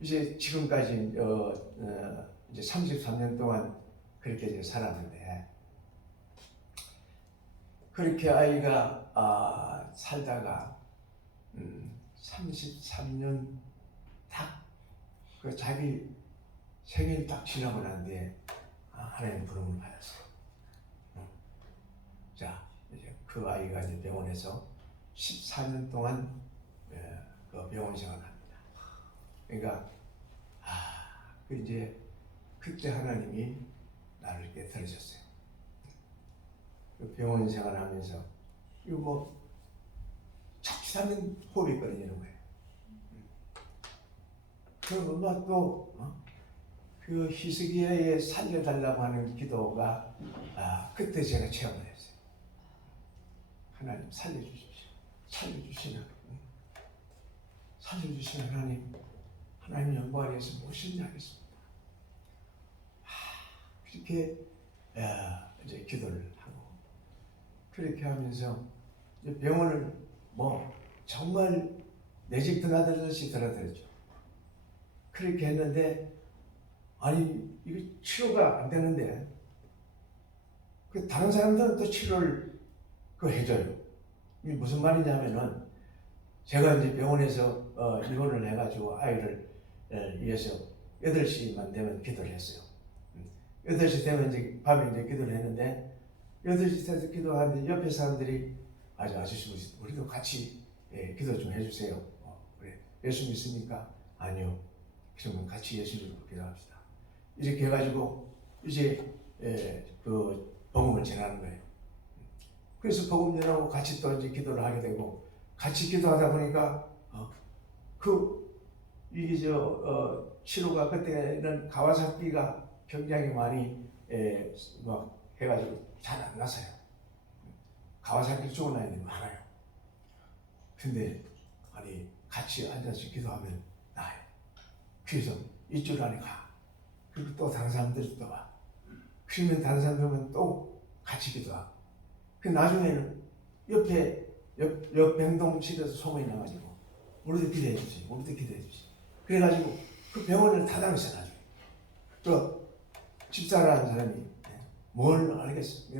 이제 지금까지 이제 33년 동안 그렇게 이제 살았는데, 그렇게 아이가 살다가 33년 그 자기 생일 딱 지나고 난 뒤에 하나님 부름을 받았어요. 자, 이제 그 아이가 이제 병원에서 14년 동안 그 병원 생활합니다. 그러니까 이제 그때 하나님이 나를 이렇게 들으셨어요. 그 병원 생활하면서 이거 잡지 않는 호흡이 끊어지는 거예요. 그럼 엄마 그 희석이에 살려달라고 하는 기도가 그때 제가 체험을 했어요. 하나님 살려주십시오. 살려주시는 하나님 영광을 위해서 무엇인지 하겠습니다. 그렇게 이제 기도를 하고, 그렇게 하면서 이제 병원을 정말 내 집 드나들듯이 드나들었죠. 그렇게 했는데, 이거 치료가 안 되는데, 다른 사람들은 또 치료를 해줘요. 이게 무슨 말이냐면은, 제가 이제 병원에서 입원을 해가지고 아이를 위해서 8시만 되면 기도를 했어요. 8시 되면 이제 밤에 이제 기도를 했는데, 8시 돼서 기도하는데 옆에 사람들이 아저씨 우리도 같이 기도 좀 해주세요. 그래, 예수 믿습니까? 아니요. 그러면 같이 예수님을 기도합시다. 이렇게 해가지고 이제 그 복음을 전하는 거예요. 그래서 복음 전하고 같이 또 이제 기도를 하게 되고 같이 기도하다 보니까 이게 치료가 그때는 가와사키가 굉장히 많이 막 해가지고 잘 안 나서요. 가와사키 좋은 아이들이 많아요. 근데 아니 같이 앉아서 기도하면 나아요. 그래서 일주일 안에 가. 그리고 또 다른 사람들이 또 와. 그러면 다른 사람들은 또 같이 기도하고. 그 나중에는 옆 병동실에서 소문이 나가지고 우리도 기도해 주지, 우리도 기도해 주지. 그래가지고 그 병원을 타당했어 나중에. 그 집사라는 사람이 뭘 알겠어?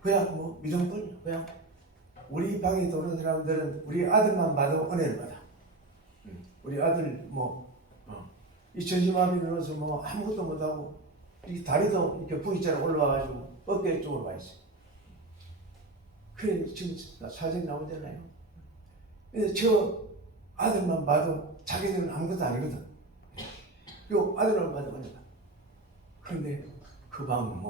그냥 뭐 믿음뿐이야. 그냥 우리 방에 도는 사람들은 우리 아들만 봐도 은혜를 받아. 우리 아들 이 전신마비 넣어서 아무것도 못하고 이 다리도 이렇게 V자로 올라와가지고 어깨 쪽으로 가 있어. 그래 지금 사진 나오잖아요. 근데 저 아들만 봐도 자기들은 아무것도 아니거든. 요 아들만 봐도 은혜가. 그런데 그 방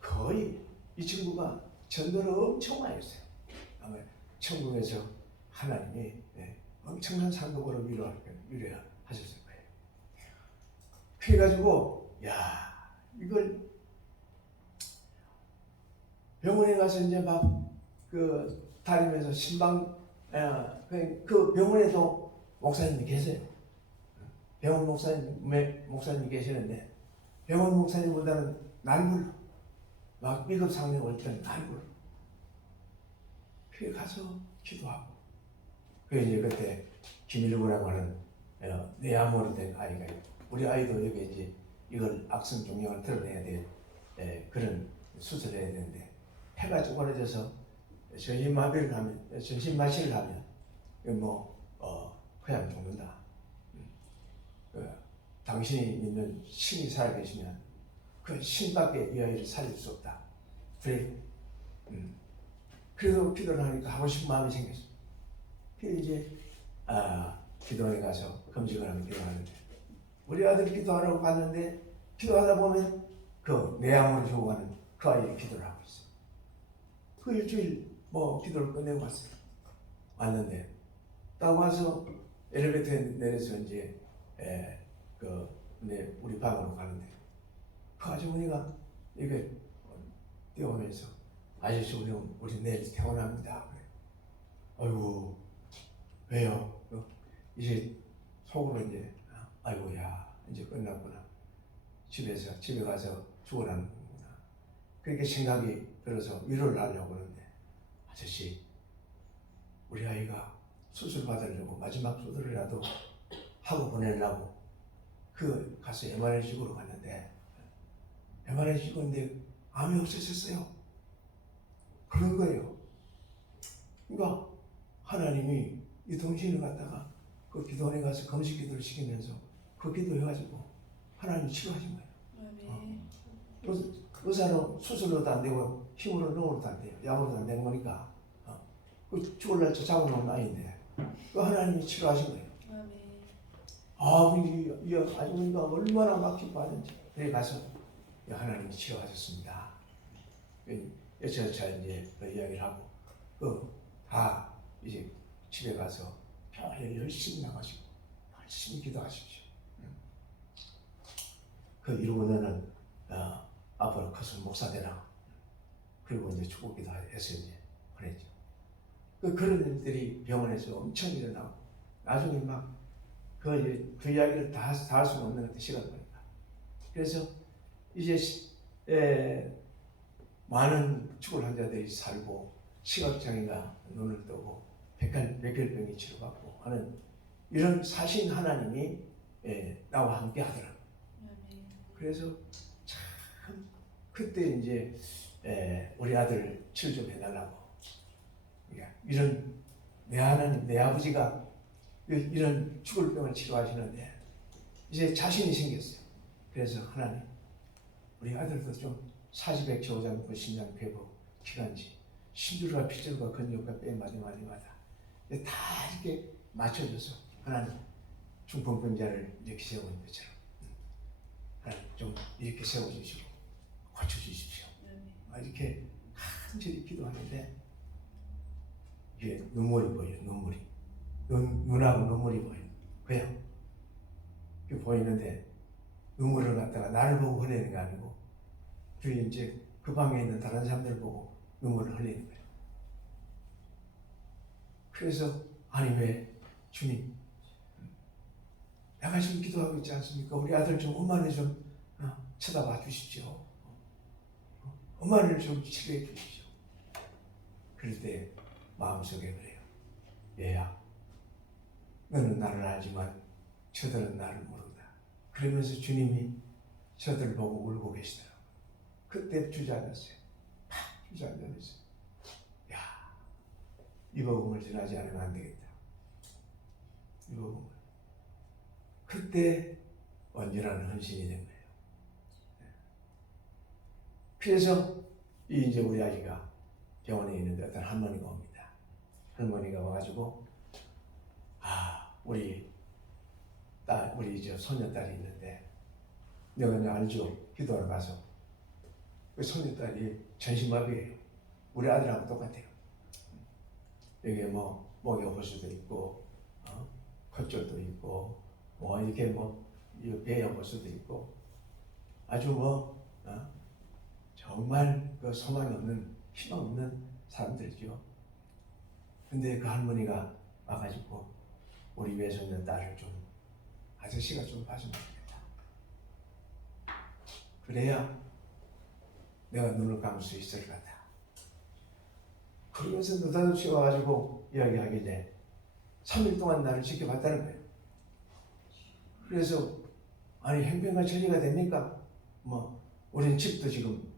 거의 이 친구가 전도를 엄청 많이 했어요. 아마 천국에서 하나님이 엄청난 상급으로 위로하셨을 거예요. 그래가지고 이걸 병원에 가서 이제 막 다니면서 그 병원에도 목사님이 계세요. 병원 목사님이 계시는데 병원 목사님보다는 난불로 막 비급 상황에 올 때는 난불로 그래 가서 기도하고 이제 그때 김일구라고 하는 뇌암으로 된 아이가 있고 우리 아이도 여기 이제 이걸 악성 종양을 드러내야 될 그런 수술을 해야 되는데 폐가 쪼그라져서 전신마비를 하면 전신마취를 하면 그냥 죽는다. 당신이 믿는 신이 살아계시면 그 신밖에 이 아이를 살릴 수 없다. 그래. 그래도 기도를 하니까 하고 싶은 마음이 생겼어. 그래서 이제 기도원에 가서 금식을 하면 기도하는데 우리 아들이 기도하라고 갔는데 기도하다 보면 그 내암으로 죽어가는 그 아이를 기도를 하고 있어. 그 일주일 기도를 끝내고 왔어요. 왔는데 딱 와서 엘리베이터에 내려서 이제 우리 방으로 가는데 그 아주머니가 이게 뛰어오면서 아저씨 우리 내일 퇴원합니다. 그래. 아이고 왜요? 이제 속으로 이제 아이고야 이제 끝났구나. 집에 가서 죽어나는 거구나. 그렇게 생각이 들어서 위로를 하려고 하는데 아저씨 우리 아이가 수술 받으려고 마지막 수술이라도 하고 보내려고 가서 MRI 찍으러 갔는데 MRI 찍었는데 암이 없어졌어요. 그런 거예요. 그러니까 하나님이 이 동신을 갖다가 그 기도원에 가서 금식 기도를 시키면서 그 기도해가지고 하나님이 치료하신 거예요. 의사로 수술로도 안 되고 힘으로 넣어도 안 돼요. 약으로도 안 되는 거니까 그 죽을날 잡아놓은 아이인데 그 하나님이 치료하신 거예요. 이 아주머니가 얼마나 막 기뻐하는지. 그래 가서 하나님이 치료하셨습니다. 여차저차 이제 그 이야기를 하고 다 이제 집에 가서 열심히 나가시고 열심히 기도하십시오. 이러고는 앞으로 커서 목사 되라. 그리고 이제 축복 기도해서 이제 보냈죠. 그런 일들이 병원에서 엄청 일어나고 나중에 막 그 이야기를 다 할 수는 없는 그 시간 보니까. 그래서 이제 많은 죽을 환자들이 살고 시각장애가 눈을 뜨고 백혈병이 치료받고 하는 이런 사신 하나님이 나와 함께 하더라고요. 그래서 참 그때 이제 우리 아들 치료 좀 해달라고 이런 내 하나님 내 아버지가 이런 죽을 병을 치료하시는데 이제 자신이 생겼어요. 그래서 하나님 우리 아들도 좀 사지백체 오장부 신장 폐부 기관지 신줄과 피줄과 근육과 뼈 마디마디마다 다 이렇게 맞춰줘서 하나님 중풍병자를 이렇게 세우는 것처럼 하나님 좀 이렇게 세워주시고 고쳐주십시오. 이렇게 간절히 기도하는데 이게 눈물이 보여요. 눈물이 눈하고 눈물이 보여요. 왜요? 이게 보이는데 눈물을 갖다가 나를 보고 흘리는 게 아니고 그 이제 그 방에 있는 다른 사람들 보고 눈물을 흘리는 거예요. 그래서 아니 왜 주님 내가 지금 기도하고 있지 않습니까? 우리 아들 좀 엄마를 좀 쳐다봐 주십시오. 엄마를 좀 치료해 주십시오. 그럴 때 마음속에 그래요. 얘야, 너는 나를 알지만 저들은 나를 모른다. 그러면서 주님이 저들 보고 울고 계시더라고요. 그때 주저앉았어요. 팍 주저앉았어요. 야, 이 복음을 전하지 않으면 안 되겠다. 이 복음을. 그때 온전한 헌신이 된 거예요. 그래서 이제 우리 아이가 병원에 있는데 어떤 할머니가 옵니다. 할머니가 와가지고 우리 딸, 우리 저 손녀딸이 있는데 내가 이제 알죠. 기도하러 가서 그 손녀딸이 전신마비예요. 우리 아들하고 똑같아요. 여기에 뭐 목에 호수도 있고 콧줄도 있고 뭐 이렇게 뭐 배에 호수도 있고 아주 정말 그 소망이 없는 희망 없는 사람들이죠. 근데 그 할머니가 와가지고 우리 외손녀 딸을 좀 아저씨가 좀 봐주면 되겠다. 그래야 내가 눈을 감을 수 있을 것 같아. 그러면서 느닷없이 와가지고 이야기하길래 3일 동안 나를 지켜봤다는 거예요. 그래서 아니 행편가 처리가 됩니까? 뭐 우리는 집도 지금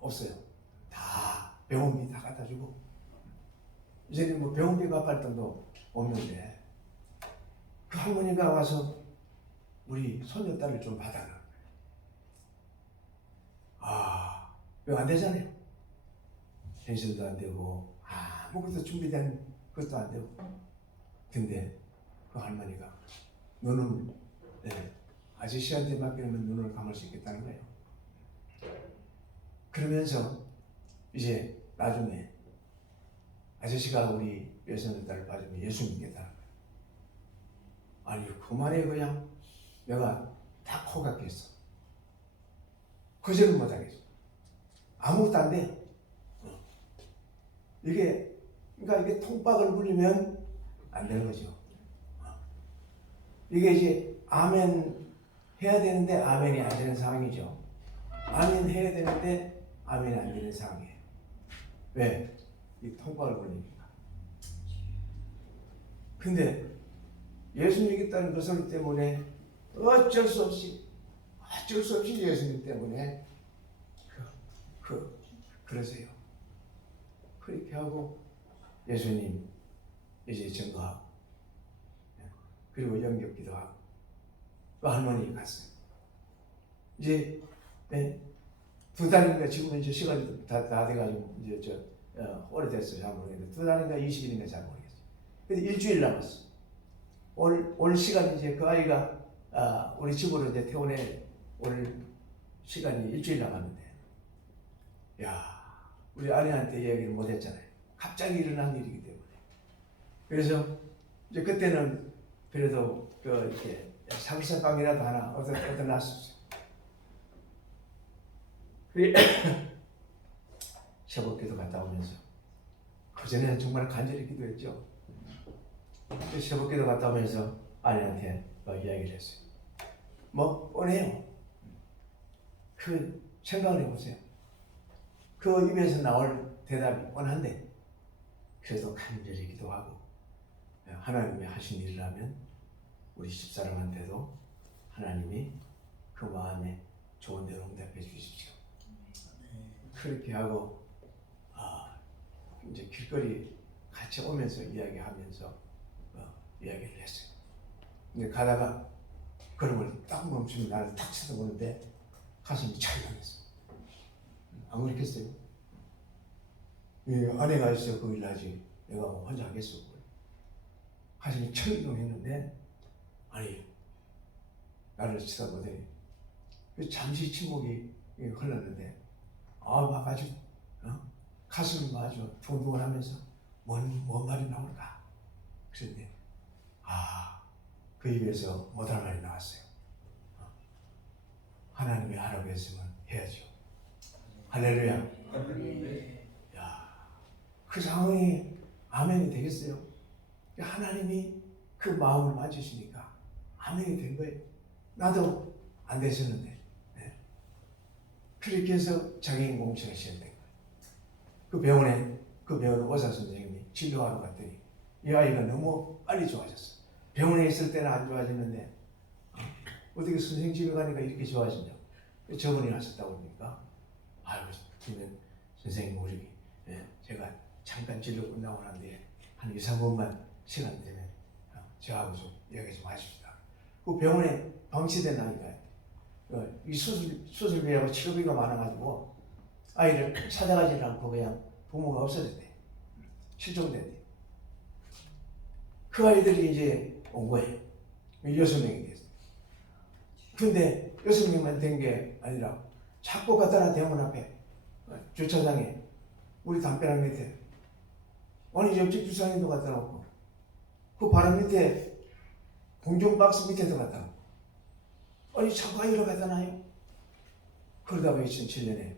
없어요. 다 병원비 다 갖다 주고 이제는 뭐 병원비 갚을 돈도 없는데 그 할머니가 와서 우리 손녀딸을 좀 받아라. 이거 안 되잖아요. pension도 안 되고 아무것도 준비된 것도 안 되고. 근데 그 할머니가 너는 아저씨한테 맡기면 눈을 감을 수 있겠다는 거예요. 그러면서 이제 나중에 아저씨가 우리 외손녀 딸을 봐주면 예수 믿겠다는 거예요. 아니 그 말에 그냥 내가 다 코각했어. 거절을 못하겠어. 아무것도 안 돼요. 그러니까 이게 통박을 불리면 안 되는 거죠. 이게 이제 아멘 해야 되는데 아멘이 안 되는 상황이죠. 아멘 해야 되는데 아멘이 안 되는 상황이에요. 왜? 이 통박을 불리니까. 근데 예수 믿겠다는 그 소리 때문에 어쩔 수 없이 예수님 때문에 그러세요. 그렇게 하고 예수님 이제 증거하고 그리고 영접기도 하고 그 할머니 갔어요. 이제 2달인가 지금 이제 시간이 다 돼가지고 이제 오래됐어요. 잘 모르겠는데 2달인가 20일인가 잘 모르겠어요. 근데 일주일 남았어. 올 시간 이제 그 아이가 우리 집으로 이제 퇴원해 올 시간이 일주일 남았는데 우리 아내한테 이야기를 못했잖아요. 갑자기 일어난 일이기 때문에. 그래서 이제 그때는 그래도 이렇게 상세방이라도 하나 얻어놨었어요. 새벽기도 갔다 오면서 그 전에는 정말 간절히 기도했죠. 새벽기도 갔다 오면서 아내한테 이야기를 했어요. 뭐 뻔해요. 그 생각을 해보세요. 그 입에서 나올 대답이 뻔한데 그래도 간절히 기도하고 하나님이 하신 일이라면 우리 집사람한테도 하나님이 그 마음에 좋은 대로 응답해 주십시오. 그렇게 하고 이제 길거리 같이 오면서 이야기하면서 이야기를 했어요. 근데 가다가 걸음을 딱 멈추면 나를 탁 쳐다보는데 가슴이 찰랑했어. 안 그렇겠어요? 아내가 있어 거길 하지 내가 혼자 하겠어. 가슴이 철렁했는데 아니 나를 쳐다보더니 잠시 침묵이 흘렀는데 막 아주 가슴이 아주 두근두근하면서 뭔 말이 나올까 그랬는데 그 입에서 못할 말이 나왔어요. 하나님이 하라고 했으면 해야죠. 할렐루야. 야, 그 상황이 아멘이 되겠어요? 하나님이 그 마음을 맞으시니까 아멘이 된 거예요. 나도 안 되셨는데. 네. 그렇게 해서 장애인 공채가 시작된 거예요. 그 병원 의사 선생님이 진료하러 갔더니 이 아이가 너무 빨리 좋아졌어. 병원에 있을 때는 안 좋아졌는데 어떻게 선생님 집에 가니까 이렇게 좋아지냐. 저분이 하셨다고 그러니까 그러면 선생님 우리 제가 잠깐 진료 끝나고 난 뒤에 한 2, 3분만 시간 되면 저하고 좀 이야기 좀 하십시다. 그 병원에 방치된 아이가 이 수술비하고 치료비가 많아가지고 아이를 찾아가지 않고 그냥 부모가 없어졌대. 실종됐대. 그 아이들이 이제 온 거예요. 6명이 됐어요. 근데 6명만 된 게 아니라 자꾸 갖다 놔 대문 앞에 주차장에 우리 담벼락 밑에 아니 옆집 주차장에도 갖다 놓고 그 바람 밑에 공중 박스 밑에도 갖다 놓고 아니 자꾸 아이를 갖다 놔요. 그러다가 2007년에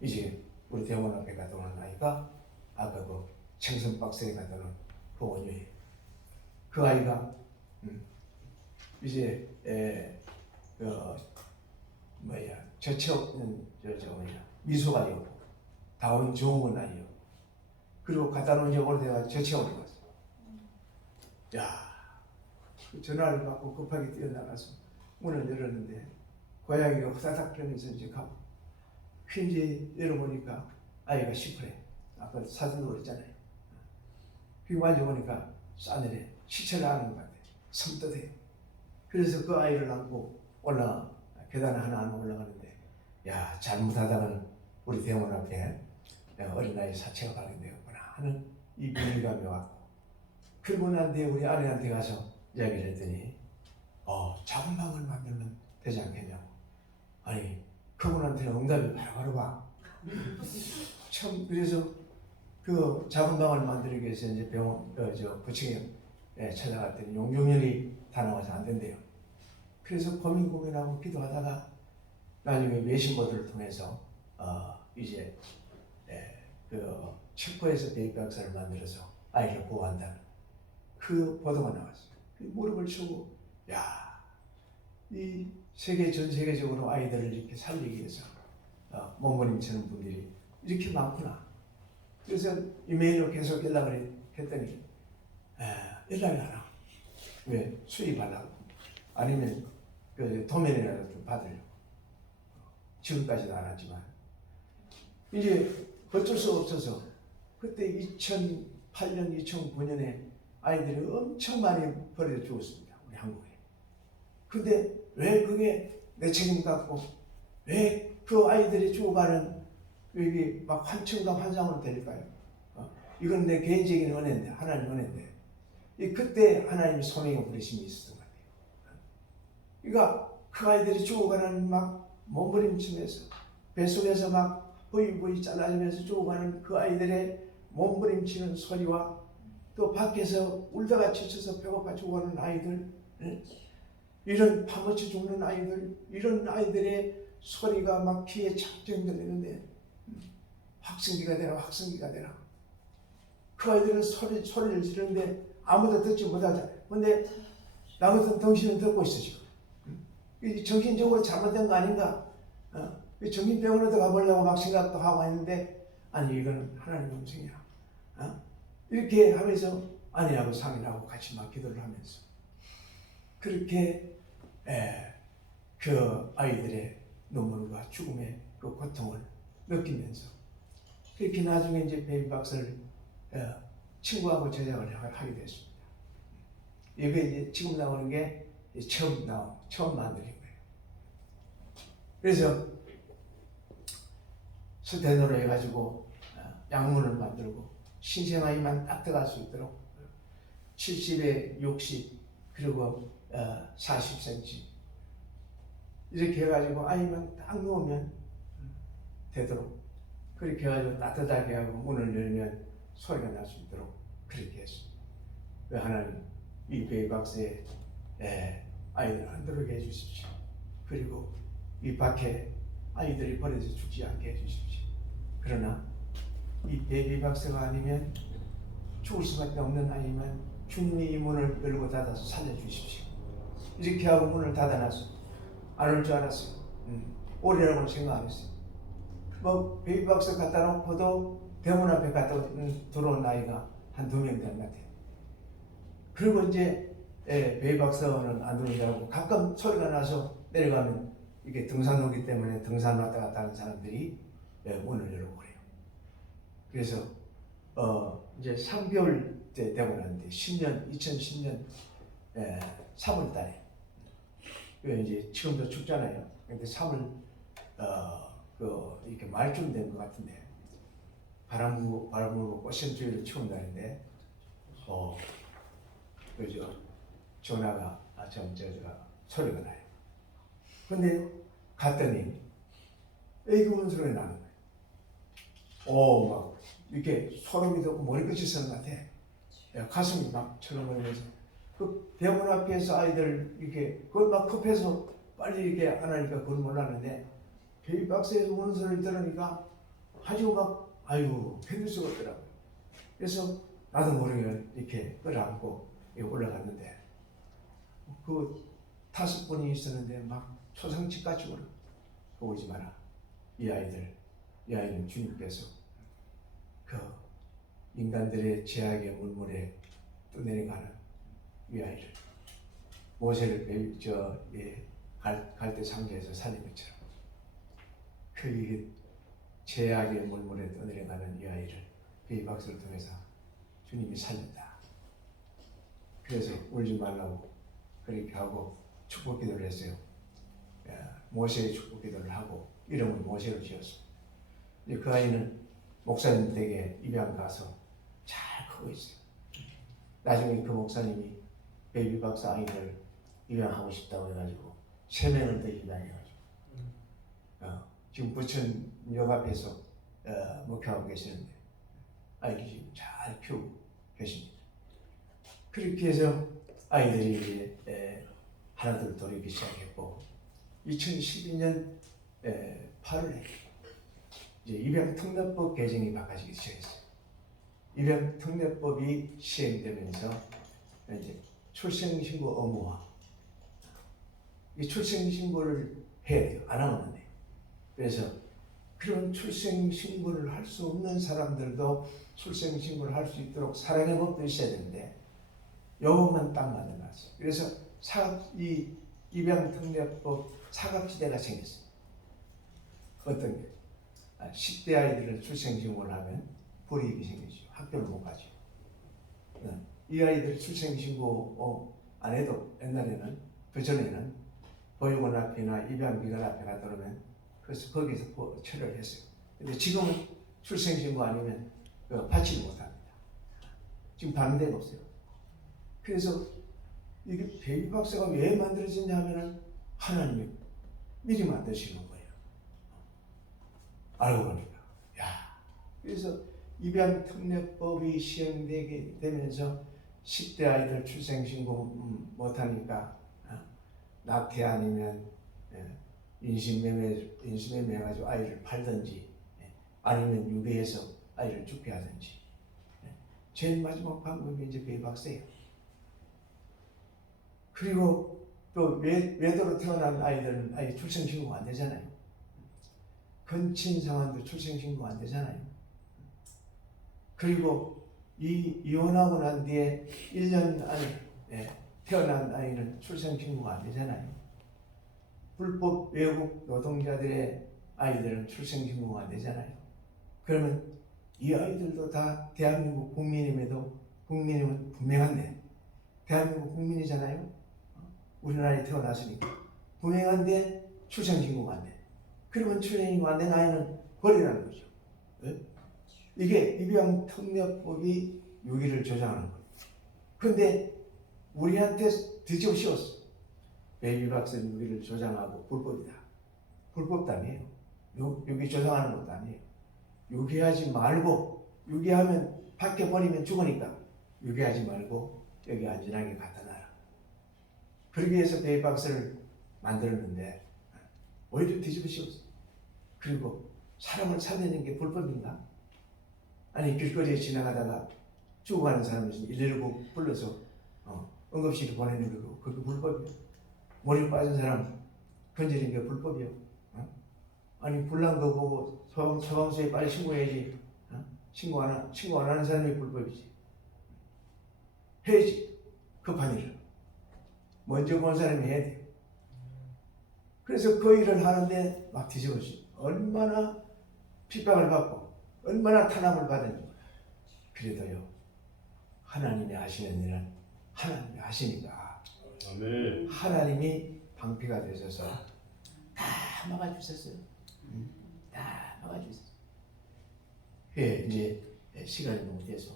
이제 우리 대문 앞에 갖다 놓은 아이가 아까 그 생선 박스에 갖다 놓은 그 원유예요. 그 아이가 이제 미소가 있고 다운 좋은 아이요. 그리고 갖다 놓은 지 오래돼가 저체온이 왔어. 그 전화를 받고 급하게 뛰어나가서 문을 열었는데 고양이가 후다닥 뛰면서 이제 가고 이제 열어보니까 아이가 시퍼래. 아까 사진으로 그랬잖아요. 그 만져보니까 싸늘해. 시체를 안은 것 같아. 섬뜩해. 그래서 그 아이를 안고 계단 하나 올라가는데 잘못하다가는 우리 대문 앞에 어린아이 사체가 발견되었구나 하는 이 위기감이 왔고 그러고 난 뒤에 우리 아내한테 가서 이야기를 했더니 작은 방을 만들면 되지 않겠냐고. 아니 그분한테는 응답이 바로바로 와. 참 그래서 그 작은 방을 만들기 위해서 이제 부층에 찾아갔더니 용적률이 다 나와서 안 된대요. 그래서 고민하고 기도하다가 나중에 외신보도를 통해서 이제 그 체코에서 베이비박스를 만들어서 아이를 보호한다는 그 보도가 나왔어요. 무릎을 치고 이 전 세계적으로 아이들을 이렇게 살리기 위해서 몸부림치는 분들이 이렇게 많구나. 그래서 이메일로 계속 연락을 했더니 연락이 안 와. 왜? 수입하려고 아니면 그 도면이라도 좀 받으려고. 지금까지도 안 하지만 이제 어쩔 수 없어서 그때 2008년, 2009년에 아이들이 엄청 많이 버려 죽었습니다. 우리 한국에. 근데 왜 그게 내 책임 같고 왜 그 아이들이 죽어가는 여기 막 환청과 환상으로 될까요? 이건 내 개인적인 은혜인데 하나님 은혜인데 그때 하나님의 소명의 부르심이 있었던 것 같아요. 그러니까 그 아이들이 죽어가는 막 몸부림치면서 뱃속에서 막 부이 잘라지면서 죽어가는 그 아이들의 몸부림치는 소리와 또 밖에서 울다가 지쳐서 배고파 죽어가는 아이들, 이런 파묻혀 죽는 아이들, 이런 아이들의 소리가 막 귀에 착착 들리는데 확성기가 되라. 그 아이들은 소리를 지르는데 아무도 듣지 못하잖아요. 근데 나 같은 당신은 듣고 있어 지금. 정신적으로 잘못된 거 아닌가? 정신병원에도 가보려고 막 생각도 하고 했는데 아니 이건 하나님의 음성이야. 이렇게 하면서 아내하고 상의하고 같이 막 기도를 하면서 그렇게 그 아이들의 눈물과 죽음의 그 고통을 느끼면서 그렇게 나중에 이제 베이비박스를 친구하고 제작을 하게 됐습니다. 이게 이제 지금 나오는 게 처음 만드는 거예요. 그래서 스테노로 해가지고 약문을 만들고 신생아이만 딱 들어갈 수 있도록 70에 60 그리고 40cm 이렇게 해가지고 아이만 딱 놓으면 되도록 그렇게 해가지고 따뜻하게 하고 문을 열면 소리가 날 수 있도록 그렇게 했습니다. 왜 하나님 이 베이박스에 아이들 안 들어오게 해주십시오. 그리고 이 밖에 아이들이 버려져 죽지 않게 해주십시오. 그러나 이 베이비박스가 아니면 죽을 수밖에 없는 아이만 주님이 이 문을 열고 닫아서 살려주십시오. 이렇게 하고 문을 닫아놨어요. 안 올 줄 알았어요. 오리라고는 생각 안 했어요. 뭐 베이비박스 갖다 놓고도 대문 앞에 갖다 들어온 아이가 한 2명 되는 것 같아요. 그리고 이제 베이비박스는 안 들어오는 줄 알고 가끔 소리가 나서 내려가면 이게 등산로기 때문에 등산 왔다 갔다 하는 사람들이 문을 열고 그래요. 그래서 이제 3개월 때 되고 났는데 2010년 3월 달에 이제 지금도 춥잖아요. 근데 3월 이렇게 말쯤 된 것 같은데 바람 불고 꽃샘추위를 추운 날인데 그죠 전화가 소리가 나요. 근데 갔더니 애기 우는 소리가 나는 거예요. 막 이렇게 소름이 돋고 머리끝이 서는 것 같아. 가슴이 막 철렁거리면서 그 대문 앞에서 아이들 이렇게 그걸 막 급해서 빨리 이렇게 안 하니까 그걸 몰랐는데 베이비박스에서 우는 소리를 들으니까 아주 막 견딜 수가 없더라고요. 그래서 나도 모르게 이렇게 끌어안고 올라갔는데 그 5분이 있었는데 막 초상집까지 오르고 오지 마라. 이 아이는 주님께서 그 인간들의 죄악의 물물에 떠내려가는 이 아이를 모세를 갈대 상자에서 살린 것처럼 그 죄악의 물물에 떠내려가는 이 아이를 베이박스를 통해서 주님이 살렸다. 그래서 울지 말라고 그렇게 하고 축복 기도를 했어요. 모세의 축복 기도를 하고 이름을 모세로 지었습니다. 그 아이는 목사님 댁에 입양 가서 잘 크고 있어요. 나중에 그 목사님이 베이비박스 아이를 입양하고 싶다고 해가지고 3명을 더 입양해가지고 지금 부천역 앞에서 목회하고 계시는데 아이들 지금 잘 키우고 계십니다. 그렇게 해서 아이들이 하나둘 돌리기 시작했고 2012년 8월에 이제 입양특례법 개정이 바꿔지기 시작했어요. 입양특례법이 시행되면서 이제 출생신고 의무화, 이 출생신고를 해야 돼요. 안 하면 안 돼요. 그래서 그런 출생신고를 할 수 없는 사람들도 출생신고를 할 수 있도록 사랑의 법도 있어야 되는데 요것만 딱 만들어놨어요. 그래서 이 입양특례법 사각지대가 생겼어요. 어떤 게 10대 아이들을 출생신고를 하면 불이익이 생기죠. 학교를 못 가죠. 이 아이들 출생신고 안 해도 옛날에는 그전에는 보육원 앞이나 입양기관 앞에 가다 그러면 그래서 거기서 처리를 했어요. 근데 지금은 출생신고 아니면 받지 못합니다. 지금 받는 데가 없어요. 그래서 이게 베이비박스가 왜 만들어졌냐 하면은 하나님이 미리 만드시는 거예요. 알고 보니까. 그래서 입양특례법이 시행되게 되면서 10대 아이들 출생신고 못하니까 낙태 아니면 인신매매 해가지고 아이를 팔든지 아니면 유배해서 아이를 죽게 하든지 제일 마지막 방법이 이제 베이비박스예요. 그리고 또 외도로 태어난 아이들은 아예 출생신고가 안 되잖아요. 근친 상환도 출생신고가 안 되잖아요. 그리고 이혼하고 난 뒤에 1년 안에 태어난 아이는 출생신고가 안 되잖아요. 불법 외국 노동자들의 아이들은 출생신고가 안 되잖아요. 그러면 이 아이들도 다 대한민국 국민임에도 국민임은 분명한데 대한민국 국민이잖아요. 우리나라에 태어났으니까 분명한데 출생신고가 안 돼. 그러면 출생신고 안 된 아이는 버리라는 거죠. 이게 입양특례법이 유기를 조장하는 거예요. 그런데 우리한테 뒤집어 씌웠어. 베이비박스는 우리를 조장하고 불법이다. 불법도 아니에요. 여기 조장하는 것도 아니에요. 유기하지 말고, 유기하면 밖에 버리면 죽으니까 유기하지 말고 여기 안전하게 갖다 놔라. 그러기 위해서 베이비박스를 만들었는데 오히려 뒤집어 씌웠어. 그리고 사람을 살리는 게 불법인가? 아니 길거리에 지나가다가 죽어가는 사람을 119 불러서 응급실에 보내는 거고 그게 불법이야. 머리 빠진 사람 건지는 게 불법이야. 아니 불난 거 보고 소방서에 빨리 신고해야지. 신고 안 하는 사람이 불법이지. 해야지. 급한 일을 먼저 본 사람이 해야 돼. 그래서 그 일을 하는데 막 뒤집어져. 얼마나 핍박을 받고 얼마나 탄압을 받았는지. 그래도요 하나님이 하시는 일은 하나님이 하시니까 아멘. 하나님이 방패가 되셔서 다 막아주셨어요. 다 막아주셨어요. 예, 이제 시간이 너무 돼서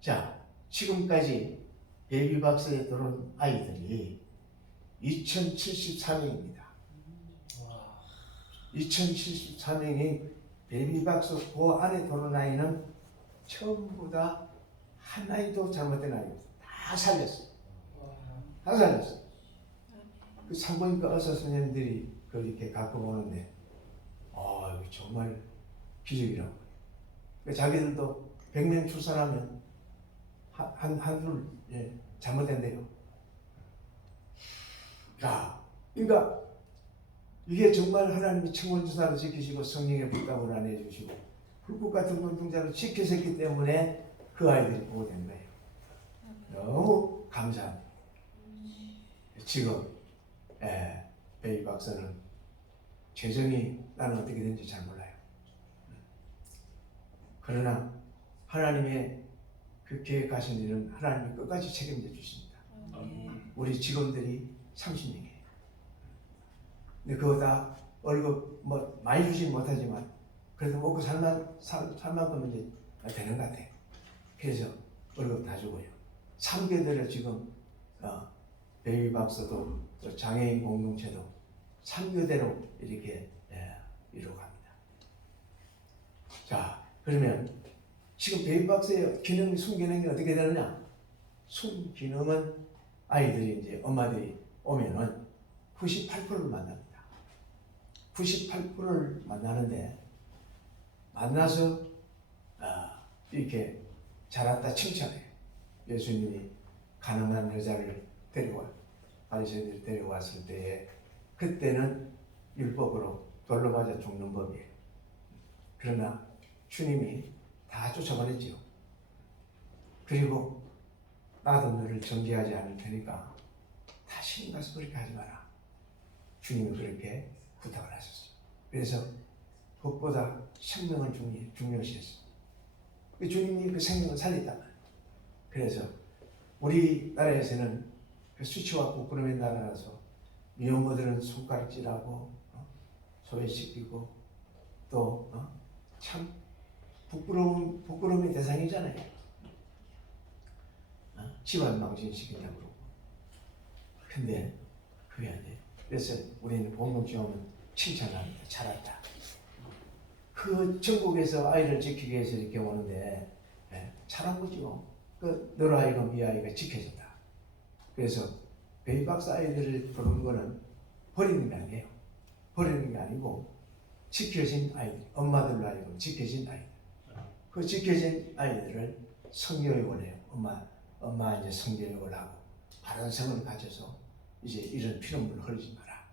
자 지금까지 베이비박스에 들어온 아이들이 2074명입니다. 2074명이 베이비박스 그 안에 들어온 아이는 전부 다 한 아이도 잘못된 아이가 다 살렸어요. 다 살렸어요. 그 산부인과 의사 선생님들이 그렇게 갖고 오는데 이거 정말 기적이라고. 자기들도 100명 출산하면 한둘 잘못된대요. 자, 그러니까 이게 정말 하나님이 청원주사로 지키시고 성령의 불감을 안 해주시고 불꽃 같은 눈동자로 지키셨기 때문에 그 아이들이 보호된 거예요. 너무 감사합니다. 지금 베이 박사는 재정이 나는 어떻게 되는지 잘 몰라요. 그러나 하나님의 그 계획하신 일은 하나님이 끝까지 책임져 주십니다. 우리 직원들이 30명이에요. 근데 그거 다 월급 뭐 많이 주진 못하지만 그래도 먹고 살 만큼은 이제 되는 것 같아요. 그래서 월급 다 주고요. 3교대를 지금 베이비박스도 장애인 공동체도 3교대로 이렇게 이루어갑니다. 자, 그러면 지금 베이비박스의 기능, 순기능이 어떻게 되느냐? 순기능은 아이들이 이제 엄마들이 오면은 98%를 만납니다. 98%를 만나는데 만나서 이렇게 자랐다 칭찬해요. 예수님이 가난한 여자를 바리새인들이 데려왔을 때에 그때는 율법으로 돌로 맞아 죽는 법이에요. 그러나 주님이 다 쫓아버렸지요. 그리고 나도 너를 정죄하지 않을 테니까 다시 가서 그렇게 하지 마라. 주님이 그렇게 부탁을 하셨어요. 그래서 법보다 생명을 중요시했어요. 주님이 그 생명을 살렸단 말이에요. 그래서 우리나라에서는 그 수치와 부끄러움의 나라라서 미혼모들은 손가락질하고 소외시키고 또 참 부끄러움의 대상이잖아요. 집안 망신시킨다고 그러고. 근데 그게 안 돼요. 그래서 우리는 공동체 오면 칭찬합니다. 잘한다. 그 전국에서 아이를 지키기 위해서 이렇게 오는데 잘한 거죠. 너로 하여금 이 아이가 지켜진다. 그래서 베이비박스 아이들을 부르는 거는 버리는 게 아니에요. 버리는 게 아니고 지켜진 아이들, 엄마들로 하여금 지켜진 아이들. 그 지켜진 아이들을 성교육을 해요. 엄마 이제 성교육을 하고 바른 성을 가져서 이제 이런 피눈물을 흘리지 마라.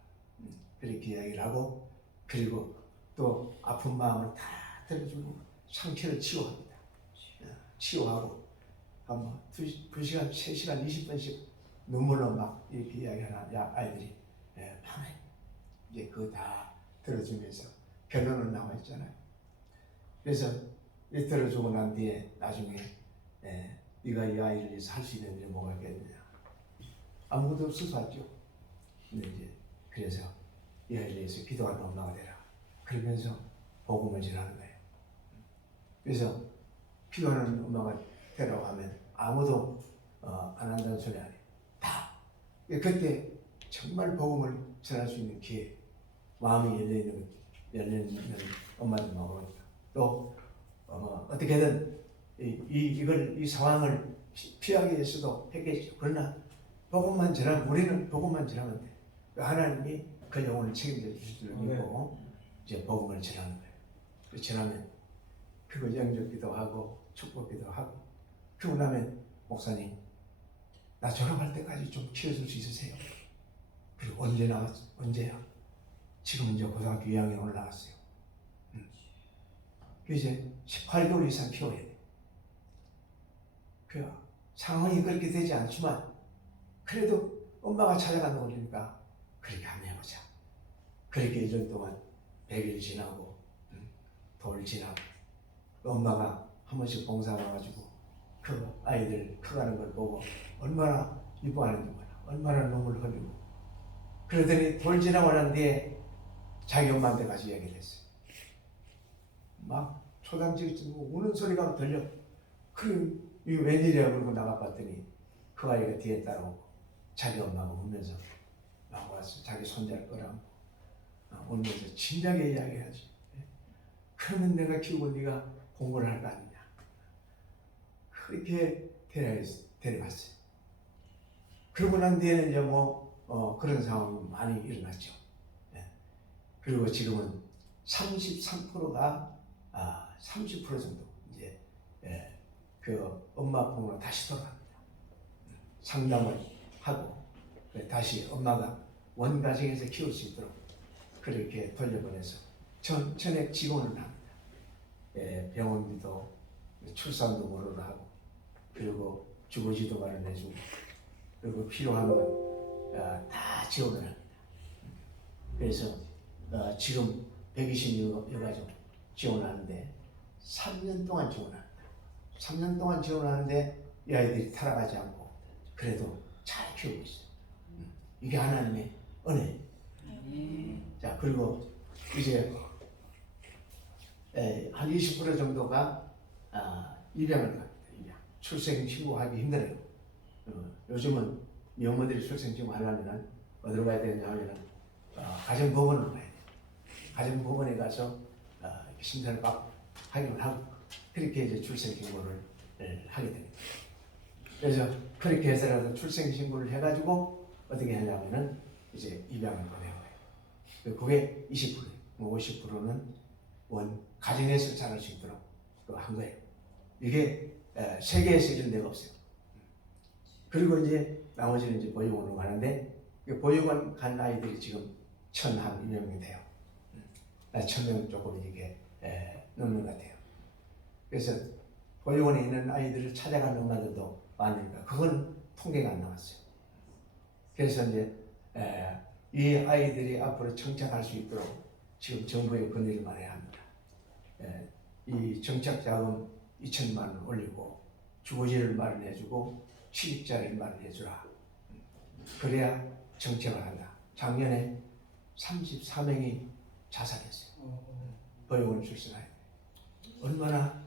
그렇게 이야기를 하고 그리고 또 아픈 마음을 다 들어주고 상처를 치유합니다. 치유하고 한 2시간, 3시간, 20분씩 눈물로 막 이렇게 이야기하는 아이들이 많아요. 이제 그거 다 들어주면서 결론은 나와 있잖아요. 그래서 이 들어주고 난 뒤에 나중에 네가 이 아이를 위해서 할 수 있는 일이 뭐가 있겠느냐. 아무것도 없어서 왔죠. 근데 이제 그래서 이 아이를 위해서 기도하는 엄마가 되라. 그러면서 복음을 전하는 거예요. 그래서 기도하는 엄마가 되라고 하면 아무도 안 한다는 소리 아니에요. 다. 그때 정말 복음을 전할 수 있는 기회, 마음이 열려 있는 엄마들 나오니까 또 어떻게든 이 상황을 피하기 위해서도 했겠죠. 그러나 복음만 전하면 우리는 복음만 전하면 돼. 하나님이 그 영혼을 책임져 주실 줄 믿고 이제 복음을 전하는 거예요. 전하면 그거 영접기도 하고 축복기도 하고 그러고 나면 목사님 나 졸업할 때까지 좀 키워줄 수 있으세요? 그리고 언제야? 지금 이제 고등학교 2학년 올라갔어요. 이제 18개월 이상 키워야 돼. 그 상황이 그렇게 되지 않지만 그래도 엄마가 찾아가는 거니까 그렇게 한번 해보자. 그렇게 1년 동안 100일 지나고 돌 지나고 엄마가 한 번씩 봉사 와가지고 그 아이들 커가는 걸 보고 얼마나 이뻐하는지 몰라. 얼마나 눈물 흘리고 그러더니 돌 지나고 난 뒤에 자기 엄마한테 가서 이야기를 했어요. 막 초당지기 우는 소리가 들려. 이거 웬일이야 그러고 나가봤더니 그 아이가 뒤에 따라오고 자기 엄마가 울면서 나와서 자기 손자를 끌어안고 울면서 진작에 이야기하지. 그러면 내가 키우고 네가 공부를 할 거 아니냐. 그렇게 데려갔어요. 그러고 난 뒤에는 이제 그런 상황이 많이 일어났죠. 그리고 지금은 33%가 30% 정도 이제 그 엄마 품으로 다시 돌아갑니다. 상담을 하고 다시 엄마가 원가정에서 키울 수 있도록 그렇게 돌려보내서 전액 지원을 합니다. 병원비도 출산도 무료로 하고 그리고 주거지도 마련해주고 그리고 필요한 건 다 지원을 합니다. 그래서 지금 120여 가정 지원하는데 3년 동안 지원합니다. 3년 동안 지원하는데 이 아이들이 타락하지 않고 그래도 잘 키우고 있어요. 이게 하나님의 은혜. 자, 그리고 이제 한 20% 정도가 입양을 갑니다. 입양. 출생 신고하기 힘들어요. 요즘은 명모들이 출생 신고하려면 어디로 가야 되느냐 하면 가정법원으로 가야 돼요. 가정법원에 가서 심사를 하기만 하고 그렇게 이제 출생 신고를 하게 됩니다. 그래서 그렇게 해서라도 출생 신고를 해가지고 어떻게 하냐면은 이제 입양을 보내요. 그게 20%, 50%는 원 가정에서 자랄 수 있도록 한 거예요. 이게 세계에서 이런 데가 없어요. 그리고 이제 나머지는 이제 보육원으로 가는데 보육원 간 아이들이 지금 1,002명이 돼요. 1,000명 조금 이렇게 넘는 것 같아요. 그래서 보육원에 있는 아이들을 찾아가는 엄마들도 많으니까 그건 통계가 안 나왔어요. 그래서 이제 이 아이들이 앞으로 정착할 수 있도록 지금 정부에 건의를 많이 합니다. 이 정착자금 2천만 원 올리고 주거지를 마련해주고 취직자를 마련해주라. 그래야 정착을 한다. 작년에 34명이 자살했어요. 보육원 출신아이. 얼마나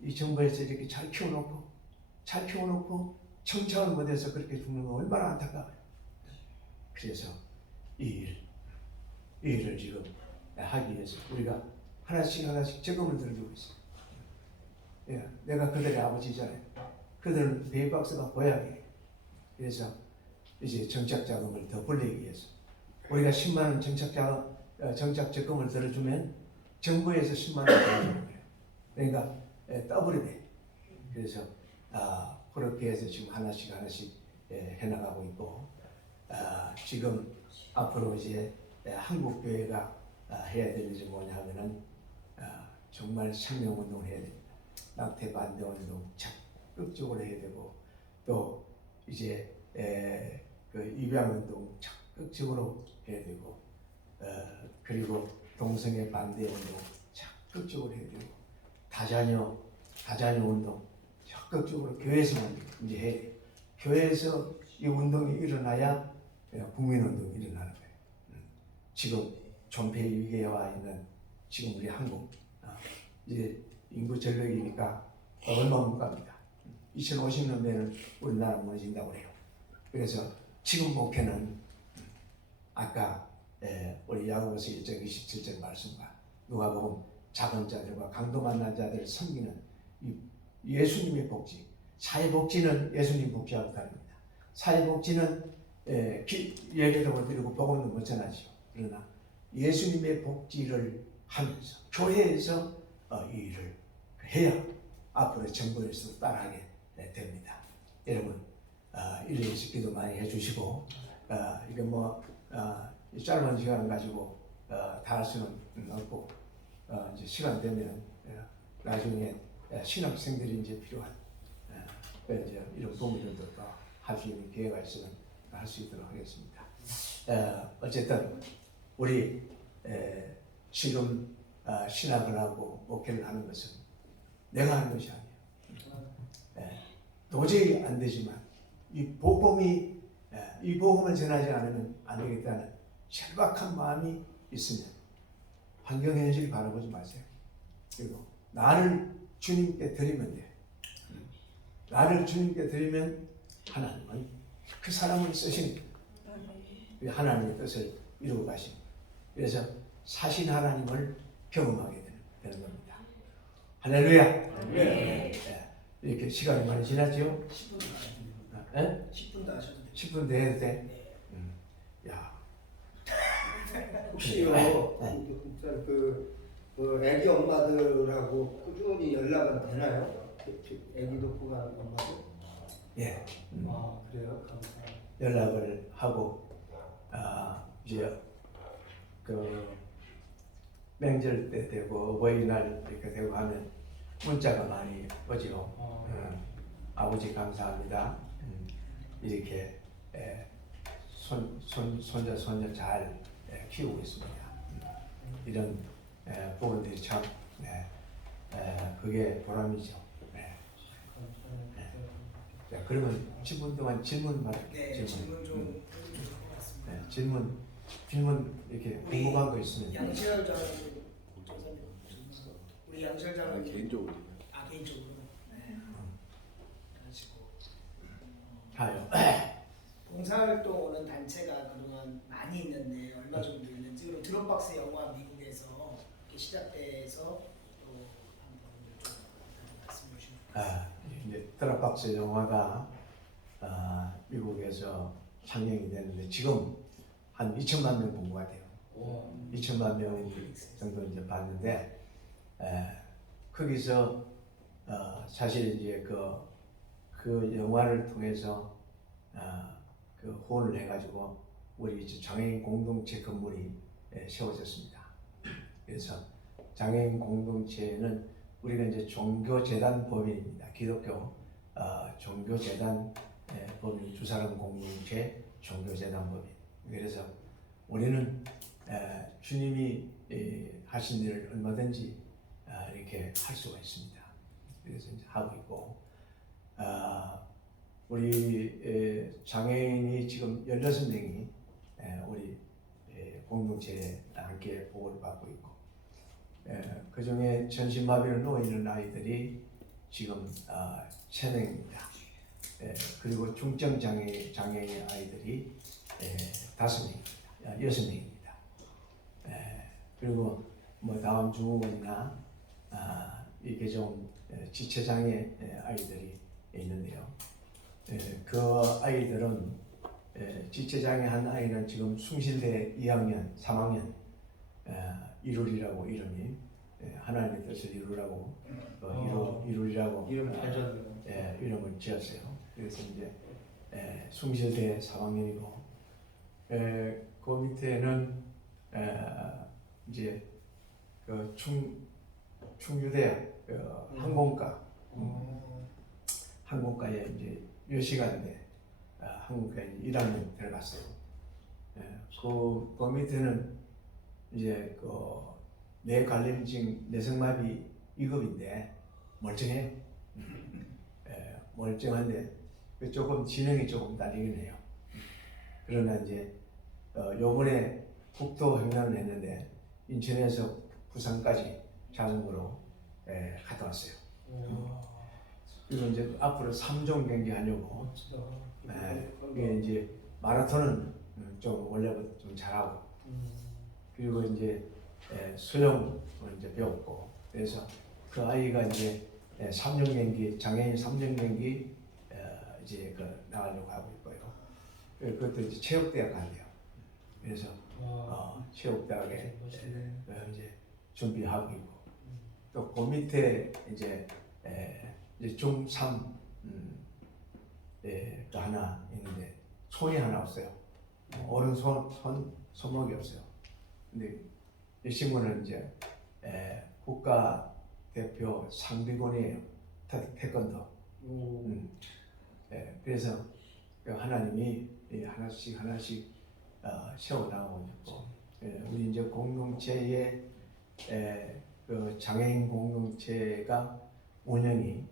이 정부에서 이렇게 잘 키워놓고 정착을 못해서 그렇게 죽는 거 얼마나 안타까워요. 그래서 이 일을 지금 하기 위해서 우리가 하나씩 적금을 들어주고 있어요. 내가 그들의 아버지잖아요. 그들은 베이박스가 고향이에요. 그래서 이제 정착 자금을 더 벌리기 위해서 우리가 10만 원 정착 적금을 들어주면 정부에서 10만 원 들어주는 거예요. 그러니까 더블이 돼. 그래서 그렇게 해서 지금 하나씩 해나가고 있고 지금 앞으로 이제 한국 교회가 해야 될 일이 뭐냐 하면은 정말 생명운동을 해야 됩니다. 낙태 반대 운동 적극적으로 해야 되고 또 이제 그 입양운동 적극적으로 해야 되고 그리고 동성애 반대 운동 적극적으로 해야 되고 다자녀 운동 적극적으로 교회에서만 이제 해야 돼요. 교회에서 이 운동이 일어나야 국민운동이 일어나는 거예요. 지금 존폐 위기에 와 있는 지금 우리 한국 이제 인구 절벽이니까 얼마 못 갑니다. 2050년에는 우리나라 무너진다고 그래요. 그래서 지금 목표는 아까 우리 야고보서 1장 27절 말씀과 누가복음 작은 자들과 강도 만난 자들을 섬기는 이 예수님의 복지, 사회복지는 예수님 복지하고 다릅니다. 사회복지는 예배도 못 드리고 복음도 못 전하죠. 그러나 예수님의 복지를 하면서 교회에서 이 일을 해야 앞으로 정부에서 따라하게 됩니다. 여러분 일을 위해서 기도 많이 해주시고 이게 이 짧은 시간 가지고 다 할 수는 없고 이제 시간 되면 나중에 신학생들이 이제 필요한 이제 이런 부분들도 할 수 있는 기회가 있으면 할 수 있도록 하겠습니다. 어쨌든 우리 지금 신학을 하고 목회를 하는 것은 내가 하는 것이 아니에요. 도저히 안 되지만 이 복음을 전하지 않으면 안 되겠다는 절박한 마음이 있으면 환경 현실을 바라보지 마세요. 그리고 나를 주님께 드리면 돼. 나를 주님께 드리면 하나님은 그 사람을 쓰신 하나님의 뜻을 이루고 가십니다. 그래서 사신 하나님을 경험하게 되는 겁니다. 할렐루야. 네. 이렇게 시간이 많이 지났죠? 10분 다 네? 10분 다 하셔도 돼요. 10분 더 해도 돼? 네. 야. 혹시요, 그 애기 엄마들하고 꾸준히 연락은 되나요? 애기 놓고 간 엄마들? 예. 아, 그래요? 감사합니다. 연락을 하고 이제 그 명절 때 되고 어버이날 이렇게 되고 하면 문자가 많이 오죠. 아버지 감사합니다. 이렇게 손자 손녀 잘 키우고 있습니다. 이런 부분들이 참 그게 보람이죠. 자, 그러면 10분 동안 질문 받을게요. 네, 질문 좀 해주실 것 같습니다. 질문 이렇게 궁금한 거 있으면 양시열 장로님, 우리 양시열 장로님 개인적으로 개인적으로 네. 그러시고 하요. 봉사활동 오는 단체가 그동안 많이 있는데 얼마 정도 있는지 그리고 드롭박스 영화 미국에서 이렇게 시작돼서 또 한번 좀 말씀해 주시면 이제 드랍박스 영화가 미국에서 상영이 되는데 지금 한 2천만 명 본 것 같아요. 2천만 명 정도 이제 봤는데 거기서 사실 이제 그 영화를 통해서 그 후원을 해가지고 우리 이제 장애인 공동체 건물이 세워졌습니다. 그래서 장애인 공동체는 우리가 이제 종교재단 법인입니다. 기독교 종교재단 법인 두 사람 공동체 종교재단 법인. 그래서 우리는 주님이 하신 일을 얼마든지 이렇게 할 수가 있습니다. 그래서 이제 하고 있고 우리 장애인이 지금 16명이 우리 공동체에 함께 보호를 받고 있고 그 중에 전신마비로 누워 있는 아이들이 지금 3명입니다. 그리고 중증 장애인 아이들이 5명입니다. 6명입니다. 그리고 뭐 다운 증후군이나 이게 좀 지체장애 아이들이 있는데요. 그 아이들은 지체장애 한 아이는 지금 숭실대 2학년, 3학년 이룰이라고 이름이 하나님의 뜻을 이루라고 이룰이라고 이름 잘 졌네요. 이름을 지었어요. 그래서 이제 숭실대 3학년이고 그 밑에는 이제 그 충주대학 항공과에 이제 몇 시간인데 항공과에 1학년 들어갔어요. 그 밑에는 이제 뇌 관련증 내성마비 2급인데 멀쩡해요. 멀쩡한데 조금 지능이 조금 딸리긴 해요. 그러나 이제 요번에 국도 횡단을 했는데 인천에서 부산까지 자전거로 갔다 왔어요. 그리고 이제 앞으로 3종 경기 하려고. 진짜. 네, 이게 이제 마라톤은 좀 원래부터 좀 잘하고, 그리고 이제 수영을 이제 배웠고, 그래서 그 아이가 이제 3년 경기, 장애인 3년 경기 이제 그 나가려고 하고 있고요. 그것도 이제 체육대학 간대요. 그래서 체육대학에 이제 준비하고 있고, 또 그 밑에 이제 중3 또 하나 있는데 손이 하나 없어요. 오른손 손목이 없어요. 근데 이 친구는 이제 국가 대표 상비군이에요. 태권도. 그래서 하나님이 하나씩 세워 나가고 있고, 우리 이제 공동체의 그 장애인 공동체가 운영이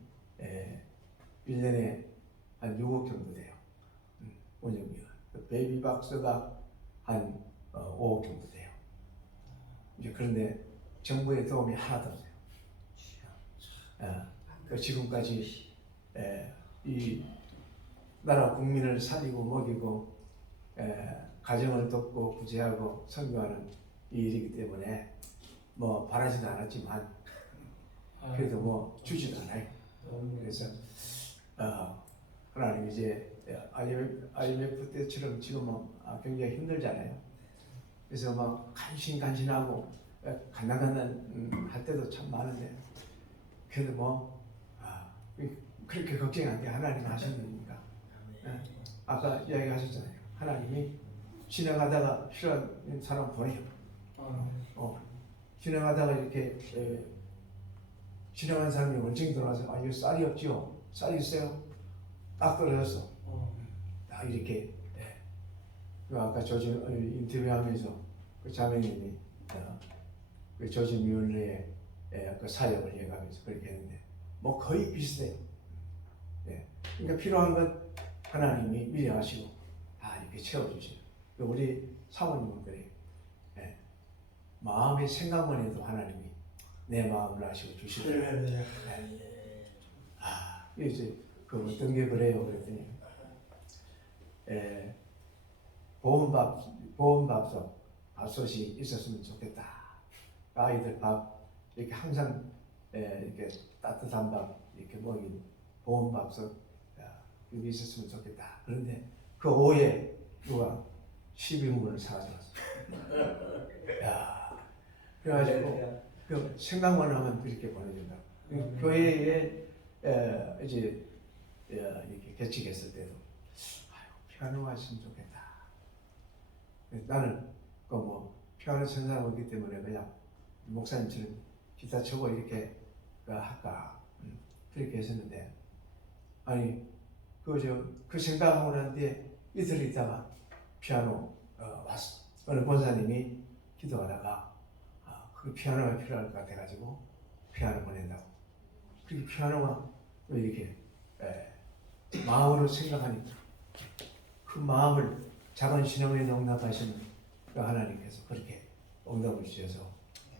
1년에 한 6억 정도 돼요. 운영비가. 베이비박스가 한 5억 정도 돼요. 이제 그런데 정부의 도움이 하나도 없어요. 그 지금까지 이 나라 국민을 살리고 먹이고 가정을 돕고 구제하고 선교하는 이 일이기 때문에 뭐 바라지도 않았지만 그래도 뭐 주지도 않아요. 그래서 하나님 이제 IMF 때처럼 지금은 굉장히 힘들잖아요. 그래서 막 간신간신하고 간당간당 할 때도 참 많은데, 그래도 뭐 그렇게 걱정 안 돼. 하나님 하시는 일이니까. 아까 이야기하셨잖아요. 하나님이 지나가다가 필요한 사람 보내요. 지나가다가 이렇게 지나간 사람이 원증이 들어와서 여기 쌀이 없지요? 쌀이 있어요? 딱 떨어졌어. 딱 이렇게. 그 아까 조진 인터뷰하면서 그 자매님이 그 조진위원회의 그 사역을 해가면서 그렇게 했는데 뭐 거의 비슷해요. 그러니까 필요한 것 하나님이 미리 하시고 다 이렇게 채워주세요. 우리 사모님은 그래요. 마음의 생각만 해도 하나님이 내 마음을 아시고 주시더라고요. 이제 그 어떤 게 그래요? 그랬더니 밥솥이 있었으면 좋겠다. 아이들 밥 이렇게 항상 이렇게 따뜻한 밥 이렇게 먹인 보온밥솥 여기 있었으면 좋겠다. 그런데 그 오후에 누가 12인분을 사가져왔어. 그래가지고 그 생각만 하면 그렇게 보내준다. 교회에 이제 이렇게 개척했을 때도 피아노가 있으면 좋겠다. 나는 그 뭐 피아노 친 사람 없기 때문에 그냥 목사님처럼 기타 치고 이렇게 할까 그렇게 했었는데, 아니 그 생각하고 난 뒤에 이틀 있다가 피아노 왔어. 어느 권사님이 기도하다가 그 피아노가 필요할 것 같아가지고 피아노 보낸다고. 그렇게 피아노가 이렇게 마음으로 생각하니까 그 마음을 작은 신앙에 용납하시는 그 하나님께서 그렇게 응답을 주셔서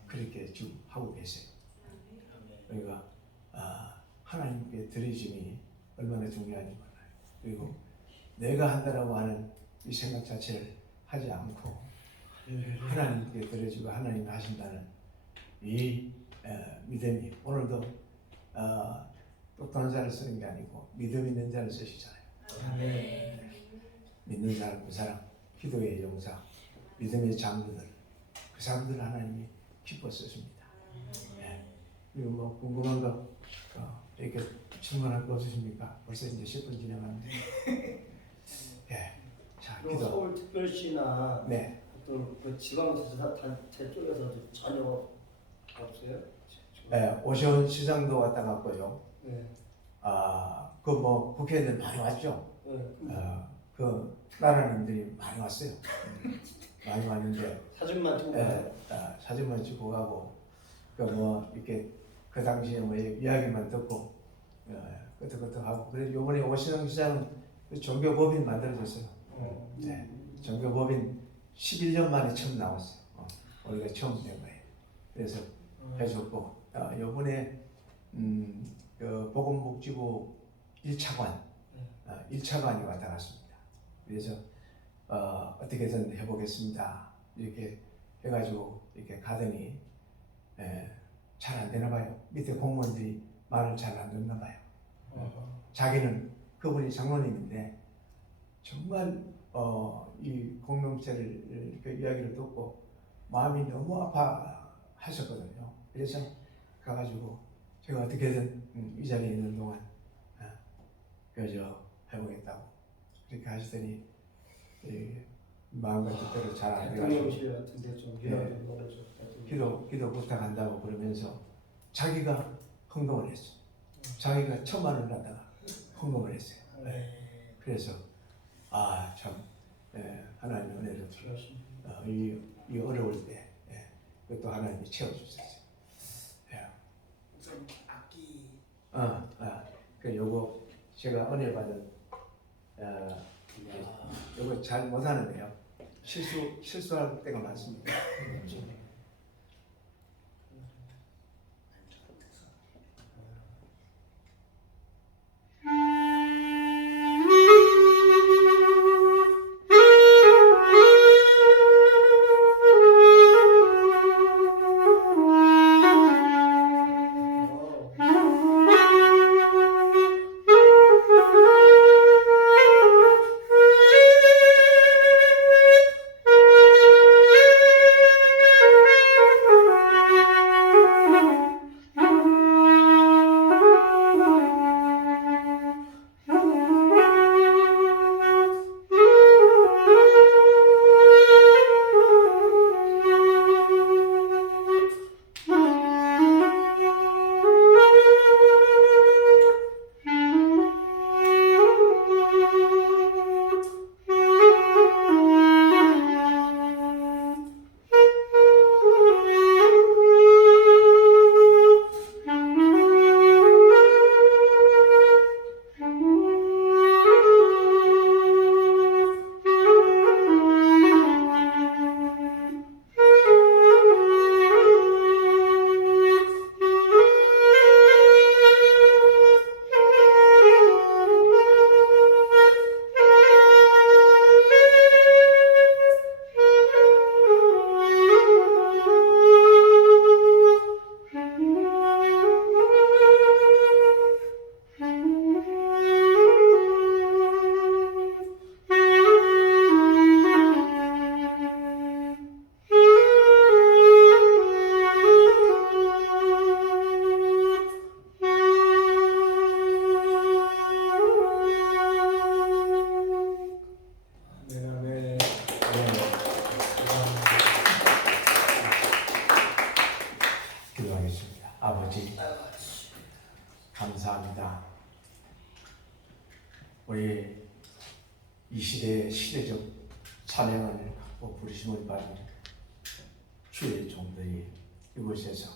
그렇게 지금 하고 계세요. 그러니까 하나님께 드리심이 얼마나 중요한지 몰라요. 그리고 내가 한다라고 하는 이 생각 자체를 하지 않고 하나님께 드려지고 하나님이 하신다는 이 믿음이, 오늘도 똑똑한 자를 쓰는 게 아니고 믿음 있는 자를 쓰시잖아요. 믿는 사람, 그 사람, 기도의 용사, 믿음의 장로들, 그 사람들 하나님이 기뻐 쓰십니다. 그리고 뭐 궁금한 거 이렇게 질문할 거 없으십니까? 벌써 이제 10분 지나갔는데. 자, 기도. 서울특별시나 네. 또 그 지방자치단체 쪽에서도 전혀 없어요? 오시원 시장도 왔다 갔고요. 네. 그 뭐 국회의원들 많이 왔죠. 그 나라님들이 많이 왔어요. 많이 왔는데 사진만 찍고 사진만 찍고 가고 그 뭐 이렇게 그 당시에 뭐 이야기만 듣고 끄떡끄떡하고. 그래서 이번에 오시원 시장은 그 종교법인 만들어졌어요. 네, 종교법인 11년 만에 처음 나왔어요. 우리가 처음 된 거예요. 그래서 해줬고 이번에 그 그 보건복지부 1차관, 1차관이 왔다 갔습니다. 그래서 어떻게든 해보겠습니다. 이렇게 해가지고 이렇게 가더니 잘 안 되나 봐요. 밑에 공무원들이 말을 잘 안 듣나 봐요. 자기는 그분이 장로님인데 정말 이 공동체를 그 이야기를 듣고 마음이 너무 아파하셨거든요. 그래서 가가지고 제가 어떻게든 이 자리에 있는 동안 그저 해보겠다고 그렇게 하시더니 마음과 뜻대로 잘 안 돼가지고 대통령실 같은데 좀 위험한 거죠. 기도 부탁한다고 그러면서 자기가 헌금을 했어요. 자기가 1,000만 원을 갖다가 헌금을 했어요. 그래서 참 하나님의 은혜를 이 어려울 때 그것도 하나님이 채워주셨어요. 좀 악기 그 요거 제가 은혜 받은 요거 잘 못하는데요. 실수할 때가 많습니다. 기도하겠습니다. 아버지 감사합니다. 우리 이 시대의 시대적 사명을 갖고 부르심을 받은 주의 종들이 이곳에서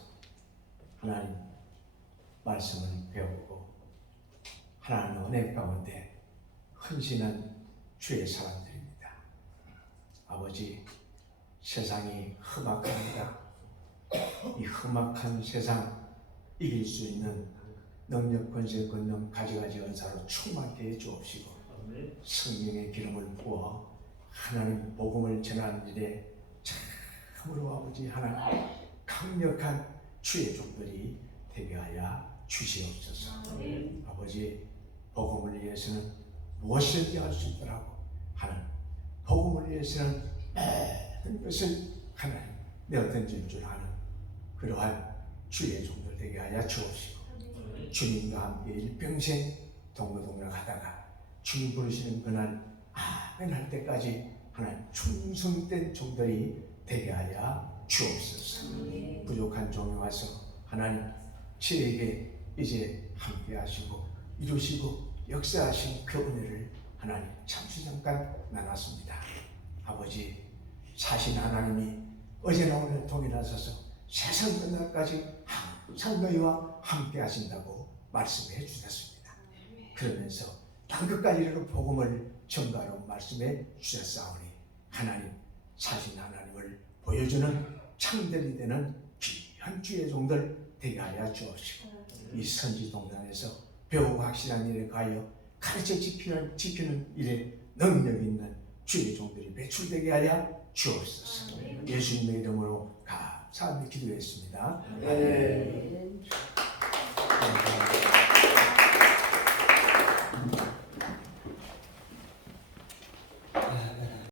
하나님 말씀을 배우고 하나님의 은혜 가운데 헌신한 주의 사람들입니다. 아버지, 세상이 험악합니다. 이 험악한 세상 이길 수 있는 능력, 권세, 권능, 가지가지 은사로 충만케 해 주옵시고 성령의 기름을 부어 하나님 복음을 전하는 일에 참으로 아버지 하나님 강력한 주의 종들이 되게 하여 주시옵소서. 아버지, 복음을 위해서는 무엇이든지 할 수 있더라고 하는 복음을 위해서는 모든 것을 하나님 내어던질 줄 아는 그러한 주의 종들 되게 하여 주옵시고 주님과 함께 일평생 동거동락하다가 주님 부르시는 그날 아멘 할 때까지 하나님 충성된 종들이 되게 하여 주옵소서. 부족한 종이 와서 하나님 저에게 이제 함께 하시고 이루시고 역사하신 그 은혜를 하나님 잠시 잠깐 나눴습니다. 아버지, 사신 하나님이 어제나 오늘 동일하셔서 세상 끝날까지 항상 너희와 함께 하신다고 말씀해 주셨습니다. 그러면서 땅끝까지 이르러 복음을 전가로 말씀해 주셨사오니 하나님, 사신 하나님을 보여주는 창들이 되는 귀한 주의 종들 되게 하여 주옵시고 이 선지 동산에서 배우고 확실한 일에 가여 가르쳐 지키는 일에 능력 있는 주의 종들이 배출되게 하여 주옵소서. 예수님의 이름으로 감사하며 기도했습니다. 네. 아멘.